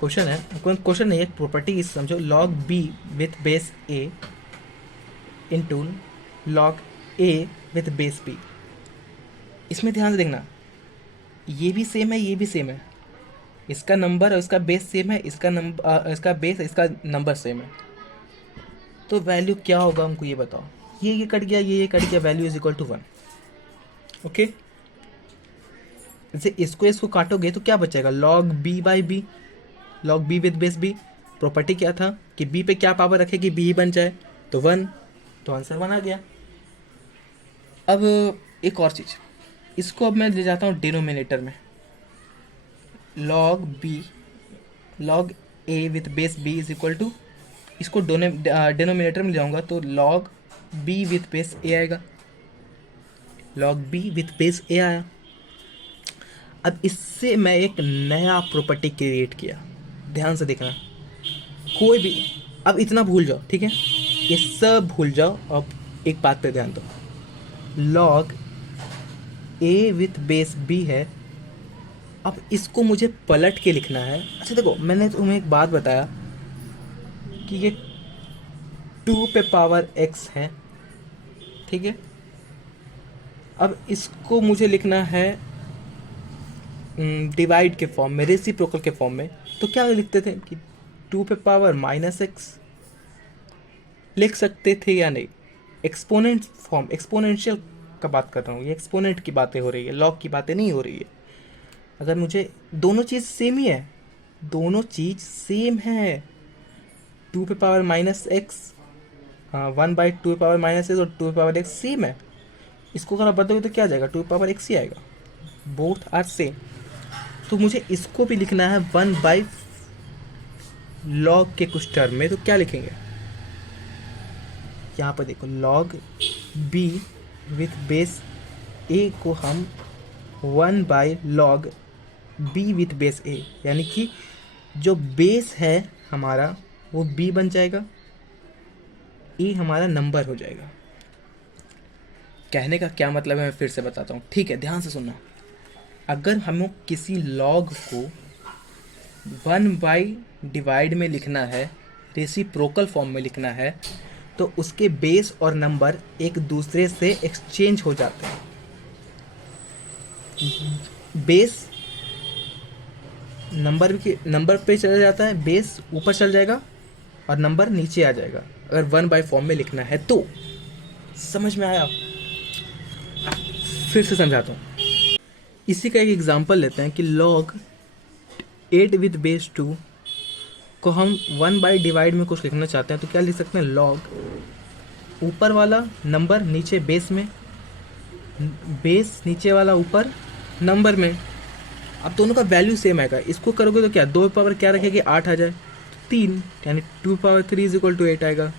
क्वेश्चन है, क्वेश्चन नहीं है, प्रॉपर्टी समझो, log b with base a into log a with base b। इसमें ध्यान से देखना, ये भी सेम है, ये भी सेम है, इसका नंबर और इसका बेस सेम है, इसका नंबर इसका बेस इसका नंबर सेम है, तो वैल्यू क्या होगा हमको ये बताओ। ये कट गया, ये कट गया, value is equal to 1। Okay, जैसे इसको काटोगे तो क्या बचेगा, log b by B, log b with base b। Property क्या था कि b पे क्या पावर रखे कि b ही बन जाए, तो 1, तो आंसर 1 आ गया। अब एक और चीज़, इसको अब मैं ले जाता हूँ डिनोमिनेटर में, log B, log A with base B is equal to, इसको डिनोमिनेटर में ले जाऊँगा तो log B with base A आएगा, log B with base A आया। अब इससे मैं एक नया प्रॉपर्टी क्रिएट किया, ध्यान से देखना, कोई भी, अब इतना भूल जाओ, ठीक है, ये सब भूल जाओ। अब एक बात पे ध्यान दो, log A with base B है, अब इसको मुझे पलट के लिखना है। अच्छा देखो, मैंने तुम्हें एक बात बताया कि ये 2 पे पावर x है, ठीक है, अब इसको मुझे लिखना है डिवाइड के फॉर्म में, रेसिप्रोकल के फॉर्म में। तो क्या लिखते थे कि 2 पे पावर -x लिख सकते थे या नहीं? एक्सपोनेंट फॉर्म, एक्सपोनेंशियल का बात कर रहा हूँ, ये एक्सपोनेंट की बातें हो रही है, लॉग की बातें नहीं हो रही है। अगर मुझे दोनों चीज़ सेम ही है, दोनों चीज़ सेम है, 2 पे पावर -x, हाँ 1/2 पे पावर -x और 2 पे पावर x सेम है, इसको अगर आप बदलोगे तो क्या आ जाएगा, 2 पे पावर x ही आएगा, बोथ आर सेम। तो मुझे इसको भी लिखना है 1/log के कुछ टर्म में, तो क्या लिखेंगे यहाँ पर देखो, log b with base a को हम 1/log b with base a, यानी कि जो बेस है हमारा वो b बन जाएगा, a हमारा नंबर हो जाएगा। कहने का क्या मतलब है मैं फिर से बताता हूँ, ठीक है, ध्यान से सुनना। अगर हमें किसी लॉग को 1/डिवाइड में लिखना है, रेसिप्रोकल फॉर्म में लिखना है, तो उसके बेस और नंबर एक दूसरे से एक्सचेंज हो जाते हैं। बेस नंबर पे चला जाता है, बेस ऊपर चल जाएगा और नंबर नीचे आ जाएगा, अगर 1/, फॉर्म में लिखना है तो। समझ में आया? फिर से समझाता हूँ। इसी का एक एग्जांपल लेते हैं कि log 8 विथ बेस 2 को हम 1/डिवाइड में कुछ लिखना चाहते हैं, तो क्या लिख सकते हैं, log ऊपर वाला नंबर नीचे बेस में, बेस नीचे वाला ऊपर नंबर में। अब दोनों का वैल्यू सेम आएगा, इसको करोगे तो क्या 2 पावर क्या रखेगी, 8 आ जाए, 3, यानी 2 पावर 3 इज इक्वल टू 8 आएगा।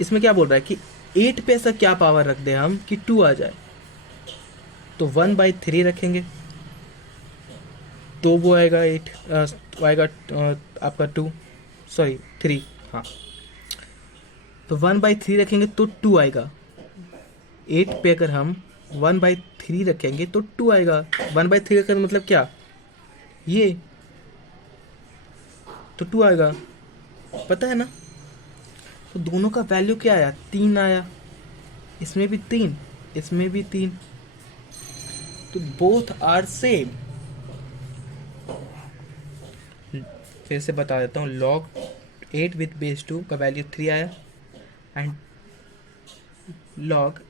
इसमें क्या बोल रहा है कि 8 पे ऐसा क्या पावर रख दें हम कि 2 आ जाए, तो 1/3 रखेंगे तो वो आएगा 8, आएगा आपका 3, हाँ, तो 1/3 रखेंगे तो 2 आएगा। 8 पे अगर हम 1/3 रखेंगे तो 2 आएगा। 1/3 का मतलब क्या, ये तो 2 आएगा, पता है ना। तो दोनों का वैल्यू क्या आया, 3 आया, इसमें भी 3, इसमें भी 3, तो बोथ आर सेम। फिर से बता देता हूँ, log 8 विथ बेस 2 का वैल्यू 3 आया, एंड log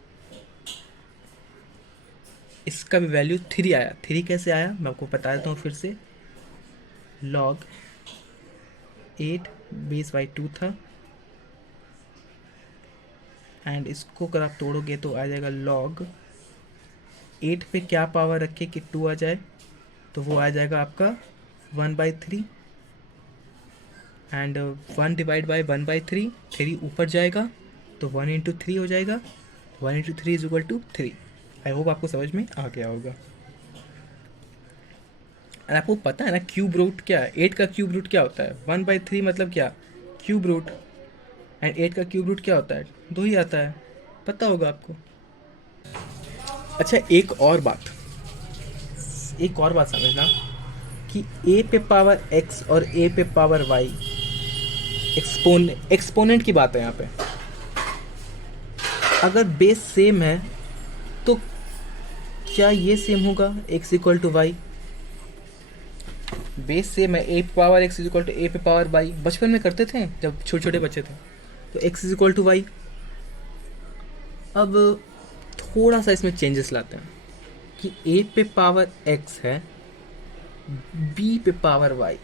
इसका भी वैल्यू 3 आया। 3 कैसे आया मैं आपको बता देता हूँ फिर से, log 8 बेस बाई 2 था, एंड इसको अगर आप तोड़ोगे तो आ जाएगा log 8 पे क्या पावर रखे कि 2 आ जाए, तो वो आ जाएगा आपका 1/3, एंड 1/1/3, 3 ऊपर जाएगा तो 1 इंटू 3 हो जाएगा, 1 into 3 is equal to 3। I hope आपको समझ में आ गया होगा। और आपको पता है ना क्यूब रूट क्या है, 8 का क्यूब रूट क्या होता है, 1/3 मतलब क्या, क्यूब रूट, एंड 8 का क्यूब रूट क्या होता है, 2 ही आता है, पता होगा आपको। अच्छा एक और बात समझना कि a पे पावर x और a पे पावर y एक्सपोनेंट की बात है यहाँ पे। अगर बेस सेम है तो क्या ये सेम होगा, x equal to Y, base same है, a पे power x is equal to a पे पावर y, बचपन में करते थे जब छोटे छोटे बच्चे थे, तो x is equal to Y. अब थोड़ा सा इसमें चेंजेस लाते हैं कि a पे पावर x है, b पे पावर y,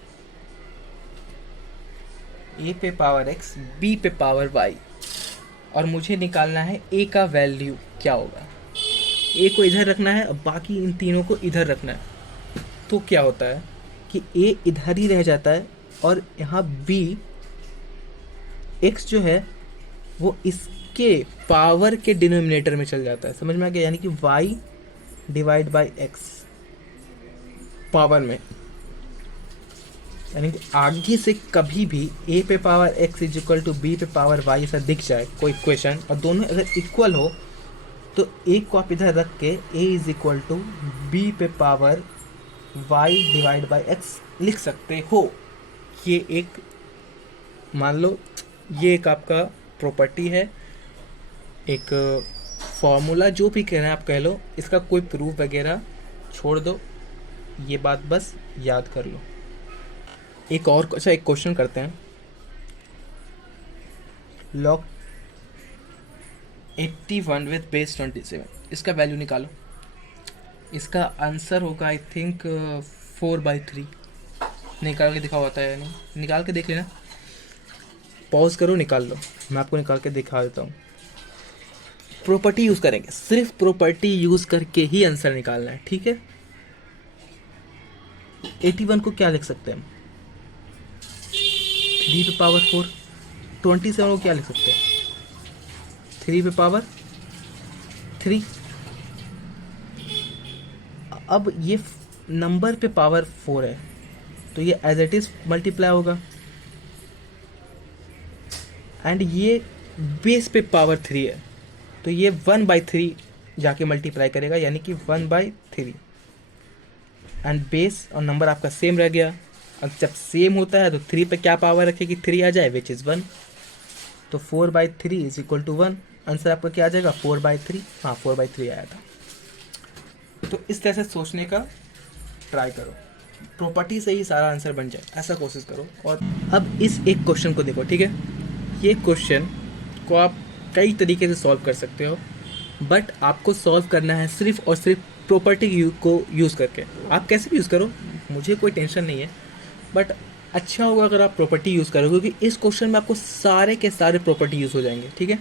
a पे पावर x, b पे पावर y, और मुझे निकालना है a का वैल्यू क्या होगा। ए को इधर रखना है और बाकी इन तीनों को इधर रखना है, तो क्या होता है कि ए इधर ही रह जाता है और यहाँ बी एक्स जो है वो इसके पावर के डिनोमिनेटर में चल जाता है। समझ में आ गया? यानी कि y divide by X power में, यानी कि आगे से कभी भी a पे power x is equal to b पे पावर y ऐसा दिख जाए कोई इक्वेशन और दोनों अगर इक्वल हो तो एक को आप इधर रख के a is equal to b पे power y divide by x लिख सकते हो। ये एक मान लो ये एक आपका प्रॉपर्टी है, एक फॉर्मूला, जो भी कहना है आप कह लो, इसका कोई प्रूफ वगैरह छोड़ दो, ये बात बस याद कर लो। एक और अच्छा एक क्वेश्चन करते हैं। लॉग 81 विथ बेस 27, इसका वैल्यू निकालो। इसका आंसर होगा आई थिंक 4/3। निकाल के दिखा होता है या नहीं? निकाल के देख लेना, पॉज करो, निकाल लो, मैं आपको निकाल के दिखा देता हूँ। प्रॉपर्टी यूज़ करेंगे, सिर्फ प्रॉपर्टी यूज़ करके ही आंसर निकालना है, ठीक है। 81 को क्या लिख सकते हैं हम? 3 पे पावर 4। 27 को क्या लिख सकते हैं? 3 पे पावर 3। अब ये नंबर पे पावर 4 है तो ये एज इट इज़ मल्टीप्लाई होगा, एंड ये बेस पे पावर 3 है तो ये 1/3 जाके मल्टीप्लाई करेगा, यानी कि 1/3। एंड बेस और नंबर आपका सेम रह गया। अब जब सेम होता है तो 3 पे क्या पावर रखेगी? 3 आ जाए, विच इज़ 1। तो 4/3 इज इक्वल टू 1। आंसर आपका क्या आ जाएगा? 4/3। हाँ, 4/3 आया था। तो इस तरह से सोचने का ट्राई करो, प्रॉपर्टी से ही सारा आंसर बन जाए, ऐसा कोशिश करो। और अब इस एक क्वेश्चन को देखो, ठीक है। ये क्वेश्चन को आप कई तरीके से सॉल्व कर सकते हो, बट आपको सॉल्व करना है सिर्फ और सिर्फ प्रॉपर्टी को यूज़ करके। आप कैसे भी यूज़ करो, मुझे कोई टेंशन नहीं है, बट अच्छा होगा अगर आप प्रॉपर्टी यूज़ करो, क्योंकि इस क्वेश्चन में आपको सारे के सारे प्रॉपर्टी यूज़ हो जाएंगे, ठीक है।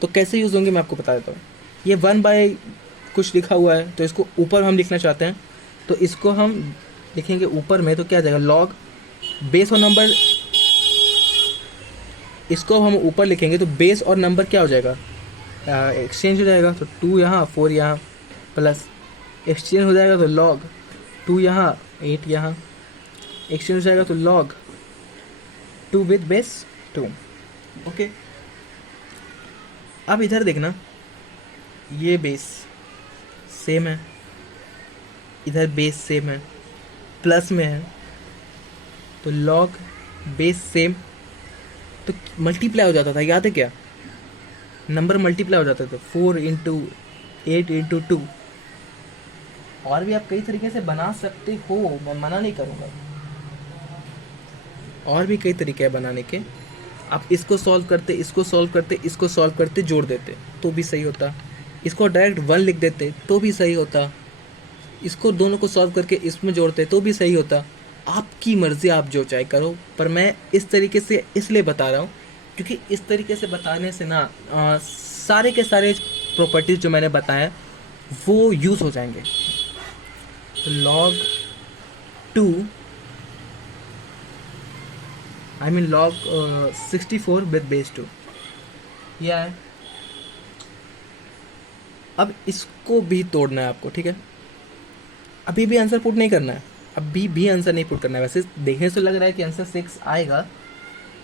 तो कैसे यूज़ होंगे मैं आपको बता देता हूँ। ये 1/ कुछ लिखा हुआ है तो इसको ऊपर हम लिखना चाहते हैं, तो इसको हम लिखेंगे ऊपर में, तो क्या आ जाएगा? लॉग बेस और नंबर, इसको हम ऊपर लिखेंगे तो बेस और नंबर क्या हो जाएगा? एक्सचेंज हो जाएगा। तो 2 यहाँ 4 यहाँ प्लस एक्सचेंज हो जाएगा तो लॉग 2 यहाँ 8 यहाँ एक्सचेंज हो जाएगा तो लॉग 2 विद बेस 2। ओके, अब इधर देखना, ये बेस सेम है, इधर बेस सेम है, प्लस में है, तो लॉग बेस सेम तो मल्टीप्लाई हो जाता था, याद है क्या? नंबर मल्टीप्लाई हो जाता था, 4 × 8 × 2। और भी आप कई तरीके से बना सकते हो, मैं मना नहीं करूँगा, और भी कई तरीके हैं बनाने के। आप इसको सॉल्व करते, इसको सॉल्व करते, इसको सॉल्व करते, जोड़ देते तो भी सही होता, इसको डायरेक्ट 1 लिख देते तो भी सही होता, इसको दोनों को सॉल्व करके इसमें जोड़ते तो भी सही होता। आपकी मर्ज़ी, आप जो चाहे करो, पर मैं इस तरीके से इसलिए बता रहा हूँ क्योंकि इस तरीके से बताने से ना सारे के सारे प्रॉपर्टीज़ जो मैंने बताया वो यूज़ हो जाएंगे। तो log 2 I mean log 64 with base 2 यह है। अब इसको भी तोड़ना है आपको, ठीक है। अभी भी आंसर पुट नहीं करना है, अभी भी आंसर नहीं पुट करना है। वैसे देखने से लग रहा है कि आंसर 6 आएगा,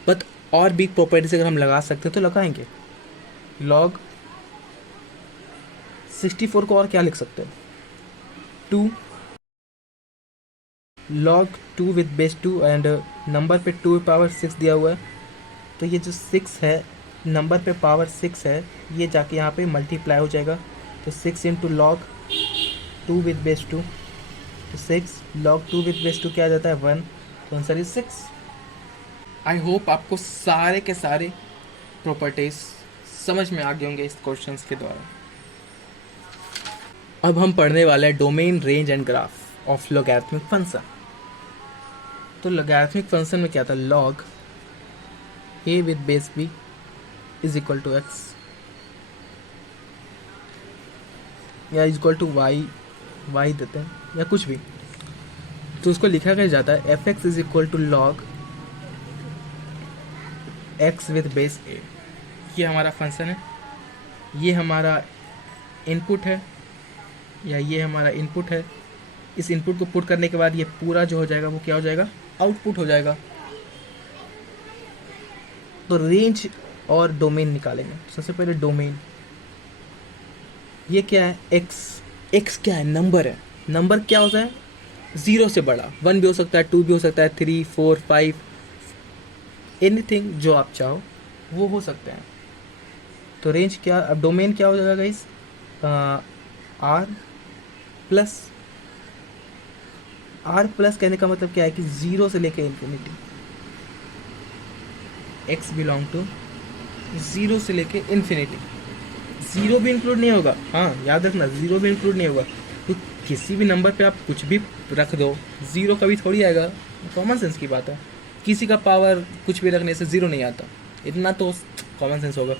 बट और भी प्रॉपर्टीज अगर हम लगा सकते हैं तो लगाएंगे। log 64 को और क्या लिख सकते हैं? 2 log 2 with base 2 and number पे 2 पावर 6 दिया हुआ है, तो ये जो 6 है नंबर पे पावर 6 है, ये जाके यहाँ पे मल्टीप्लाई हो जाएगा। तो 6 × log 2 विद बेस 2, तो 6 log 2 विद बेस 2 क्या आ जाता है? 1। तो आंसर इज 6। आई होप आपको सारे के सारे प्रॉपर्टीज समझ में आ गए होंगे इस क्वेश्चंस के द्वारा। अब हम पढ़ने वाले हैं domain, range and graph of logarithmic function. तो लॉगरिथमिक फंक्शन में क्या था? log a with base b is equal to x। या इक्वल टू वाई, वाई देते हैं या कुछ भी, तो उसको लिखा गया जाता है F X is equal to log X with base A. ये हमारा फंक्शन है, ये हमारा इनपुट है या ये हमारा इनपुट है। इस इनपुट को पुट करने के बाद ये पूरा जो हो जाएगा वो क्या हो जाएगा, आउटपुट हो जाएगा। तो रेंज और डोमेन निकालेंगे। सबसे पहले डोमेन, ये क्या है, एक्स। एक्स क्या है, नंबर है। नंबर क्या होता है, 0 से बड़ा, 1 भी हो सकता है, 2 भी हो सकता है, 3, 4, 5, एनीथिंग जो आप चाहो वो हो सकते हैं। तो रेंज क्या, अब डोमेन क्या हो जाएगा guys, R plus. R plus कहने का मतलब क्या है कि 0 से लेकर इन्फिनिटी, एक्स बिलोंग टू 0 से लेके इन्फिनिटी। 0 भी इंक्लूड नहीं होगा, हाँ याद रखना, 0 भी इंक्लूड नहीं होगा। तो किसी भी नंबर पे आप कुछ भी रख दो, 0 कभी थोड़ी आएगा, कॉमन सेंस की बात है। किसी का पावर कुछ भी रखने से 0 नहीं आता, इतना तो कॉमन सेंस होगा।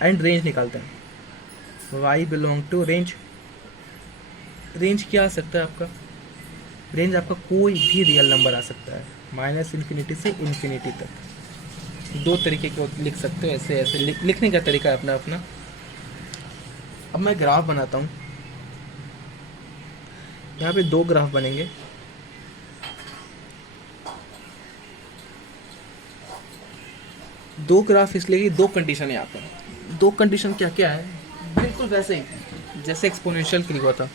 एंड रेंज निकालते हैं, Y belong to range. Range क्या आ सकता है आपका, रेंज आपका कोई भी रियल नंबर आ सकता है, -इन्फिनिटी से इन्फिनिटी तक। 2 तरीके को लिख सकते हो, ऐसे ऐसे लिखने का तरीका है अपना अपना। अब मैं ग्राफ बनाता हूँ, यहाँ पे 2 ग्राफ बनेंगे। दो ग्राफ इसलिए कि 2 कंडीशन है यहाँ पर। 2 कंडीशन क्या क्या है, बिल्कुल वैसे ही जैसे एक्सपोनेंशियल के लिए हुआ था।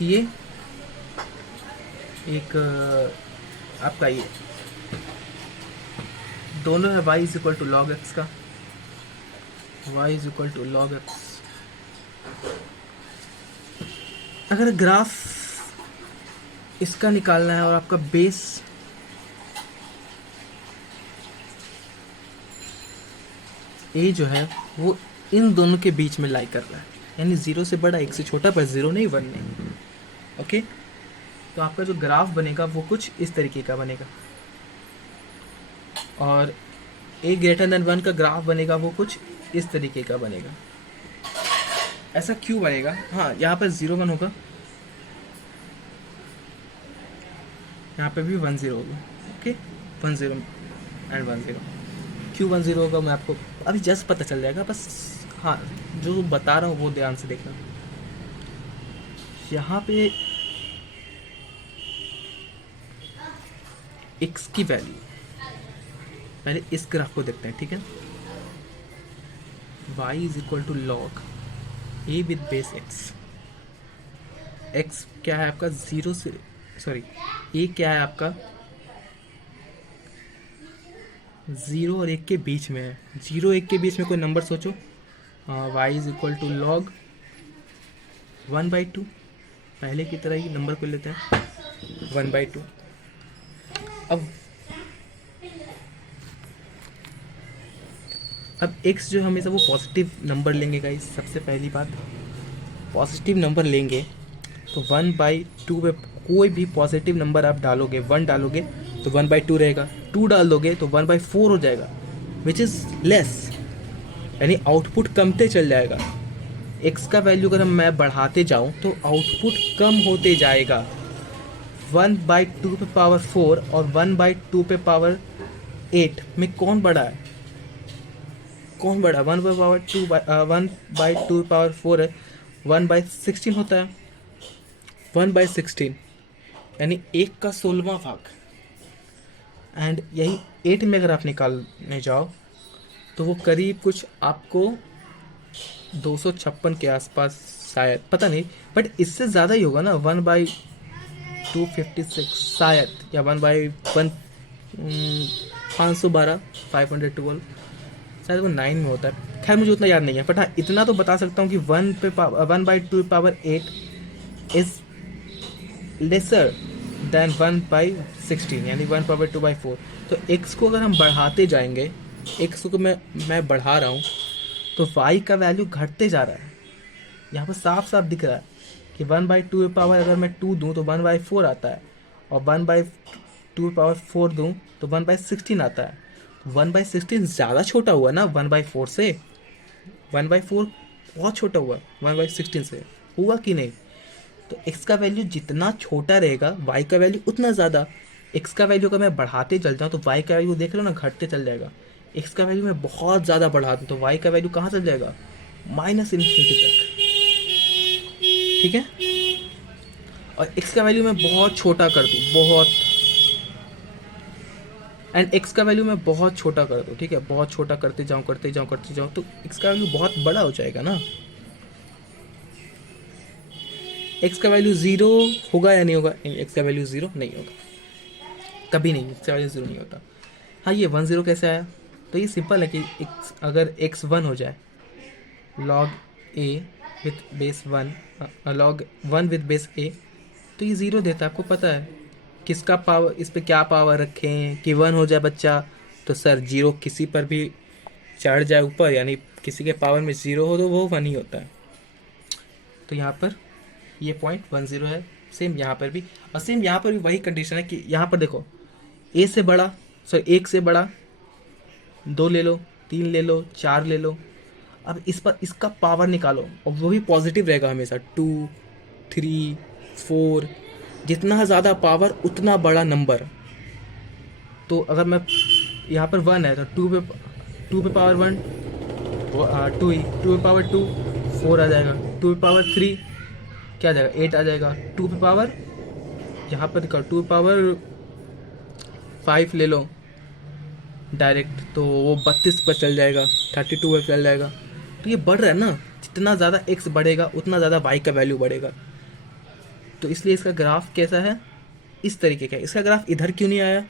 ये एक आपका ये दोनों है, y is equal to log X का, y is equal to log X. अगर ग्राफ इसका निकालना है और आपका बेस ए जो है वो इन दोनों के बीच में लाई कर रहा है, यानी 0 से बड़ा, 1 से छोटा, पर 0 नहीं, 1 नहीं। ओके, तो आपका जो ग्राफ बनेगा वो कुछ इस तरीके का बनेगा, और a ग्रेटर देन 1 का ग्राफ बनेगा वो कुछ इस तरीके का बनेगा। ऐसा क्यों बनेगा, हाँ यहाँ पर 0 1 होगा, यहाँ पे भी 1 0 होगा। Okay, 1 0 and 1 0। क्यों 1 0 होगा मैं आपको अभी जस्ट पता चल जाएगा, बस हाँ जो बता रहा हूँ वो ध्यान से देखना। यहाँ पे x की वैल्यू, पहले इस ग्राफ को देखते हैं, ठीक है। y is equal to log a with base x। x क्या है आपका, 0 से, सॉरी a क्या है आपका, 0 और 1 के बीच में है। 0 1 के बीच में कोई नंबर सोचो। y is equal to log 1/2, पहले की तरह ही नंबर को लेते हैं 1/2। अब x जो हमेशा वो पॉजिटिव नंबर लेंगे गाइस। सबसे पहली बात, पॉजिटिव नंबर लेंगे तो 1/2 पे कोई भी पॉजिटिव नंबर आप डालोगे, 1 डालोगे तो 1/2 रहेगा, 2 डाल दोगे तो 1/4 हो जाएगा, विच इज़ लेस, यानी आउटपुट कमते चल जाएगा। x का वैल्यू अगर मैं बढ़ाते जाऊं तो आउटपुट कम होते जाएगा। 1/2 पे पावर 4 और 1/2 पे पावर 8 में कौन बड़ा है, कौन बड़ा, 1/2 पे पावर 4 है, 1/16 होता है, 1/16 यानी 1 का 16वां भाग। एंड यही 8 में अगर आप निकालने जाओ तो वो करीब कुछ आपको 256 के आसपास शायद, पता नहीं, बट इससे ज़्यादा ही होगा ना, 1/256 शायद, या 1/1 512 512 शायद वो 9 में होता है। खैर मुझे उतना याद नहीं है, बट हाँ इतना तो बता सकता हूँ कि 1/2 पावर 8 इज़ लेसर देन 1/16, यानी 1/2/4। तो x को अगर हम बढ़ाते जाएंगे, x को मैं बढ़ा रहा हूँ तो y का वैल्यू घटते जा रहा है। यहाँ पर साफ साफ दिख रहा है कि 1/2 पावर अगर मैं 2 दूँ तो 1/4 आता है, और 1/2 पावर 4 दूँ तो 1/16 आता है। 1/16 ज़्यादा छोटा हुआ ना 1/4 से। 1/4 बहुत छोटा हुआ 1/16 से, हुआ कि नहीं? तो x का वैल्यू जितना छोटा रहेगा y का वैल्यू उतना ज़्यादा। x का वैल्यू अगर मैं बढ़ाते चल जाऊँ तो y का वैल्यू देख लो ना घटते चल जाएगा। x का वैल्यू मैं बहुत ज़्यादा बढ़ा दूँ तो y का वैल्यू कहाँ चल जाएगा? -इन्फिनिटी तक। ठीक है, और x का वैल्यू मैं बहुत छोटा कर दूँ, बहुत, एंड x का वैल्यू मैं बहुत छोटा कर दूँ, ठीक है, बहुत छोटा करते जाऊँ करते जाऊँ करते जाऊँ तो x का वैल्यू बहुत बड़ा हो जाएगा ना। x का वैल्यू 0 होगा या नहीं होगा? नहीं, x का वैल्यू 0 नहीं होगा, कभी नहीं, x का वैल्यू 0 नहीं होता। हाँ, ये 1 0 कैसे आया? तो ये सिंपल है कि x, अगर x 1 हो जाए, log a with base 1, log 1 with base a, तो ये 0 देता है। आपको पता है किसका पावर, इस पे क्या पावर रखें कि 1 हो जाए बच्चा? तो सर 0 किसी पर भी चढ़ जाए ऊपर, यानी किसी के पावर में 0 हो तो वो 1 ही होता है। तो यहाँ पर ये पॉइंट 1 0 है। सेम यहाँ पर भी, और सेम यहाँ पर भी वही कंडीशन है कि यहाँ पर देखो a से बड़ा, सॉरी 1 से बड़ा 2 ले लो, 3 ले लो, 4 ले लो। अब इस पर इसका पावर निकालो और वो भी पॉजिटिव रहेगा हमेशा, 2 3 4, जितना ज़्यादा पावर उतना बड़ा नंबर। तो अगर मैं यहाँ पर 1 है तो 2 पे पावर 1 2 ही, 2 पे पावर 2 4 आ जाएगा, 2 पे पावर 3 क्या आ जाएगा? 8 आ जाएगा, 2 पे पावर, यहाँ पर देखो 2 पे पावर 5 ले लो डायरेक्ट, तो वो 32 पर चल जाएगा, 32 पर चल जाएगा। तो ये बढ़ रहा है ना, जितना ज़्यादा x बढ़ेगा उतना ज़्यादा y का वैल्यू बढ़ेगा। तो इसलिए इसका ग्राफ कैसा है? इस तरीके का है। इसका ग्राफ इधर क्यों नहीं आया?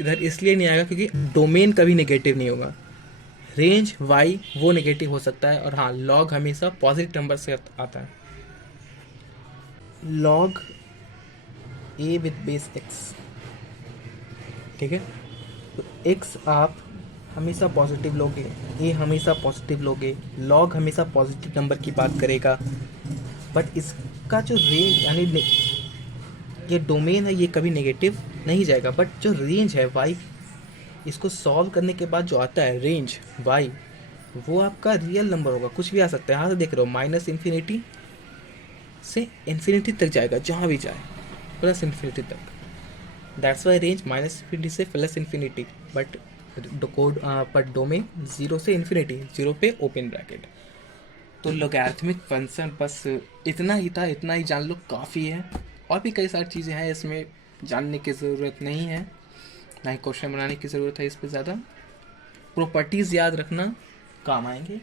इधर इसलिए नहीं आएगा क्योंकि डोमेन कभी नेगेटिव नहीं होगा। रेंज y वो नेगेटिव हो सकता है, और हाँ, लॉग हमेशा पॉजिटिव नंबर से आता है। Log a with base x, ठीक है, तो x आप हमेशा पॉजिटिव लोगे, a हमेशा पॉजिटिव लोगे, लॉग हमेशा पॉजिटिव नंबर की बात करेगा। बट इसका जो रेंज, यानी ये डोमेन है, ये कभी नेगेटिव नहीं जाएगा। बट जो रेंज है y, इसको सॉल्व करने के बाद जो आता है रेंज y, वो आपका रियल नंबर होगा, कुछ भी आ सकता है। यहाँ से देख रहे हो -इन्फिनिटी से इन्फिनिटी तक जाएगा, जहाँ भी जाए, +इन्फिनिटी तक। दैट्स वाई रेंज -इन्फिनिटी से +infinity, but code but domain 0 से इन्फिनिटी, 0 पे ओपन ब्रैकेट। तो लॉगरिथमिक फंक्शन बस इतना ही था, इतना ही जान लो काफ़ी है। और भी कई सारी चीज़ें हैं इसमें, जानने की ज़रूरत नहीं है, ना ही क्वेश्चन बनाने की ज़रूरत है इस पर ज़्यादा। प्रॉपर्टीज़ याद रखना, काम आएंगे।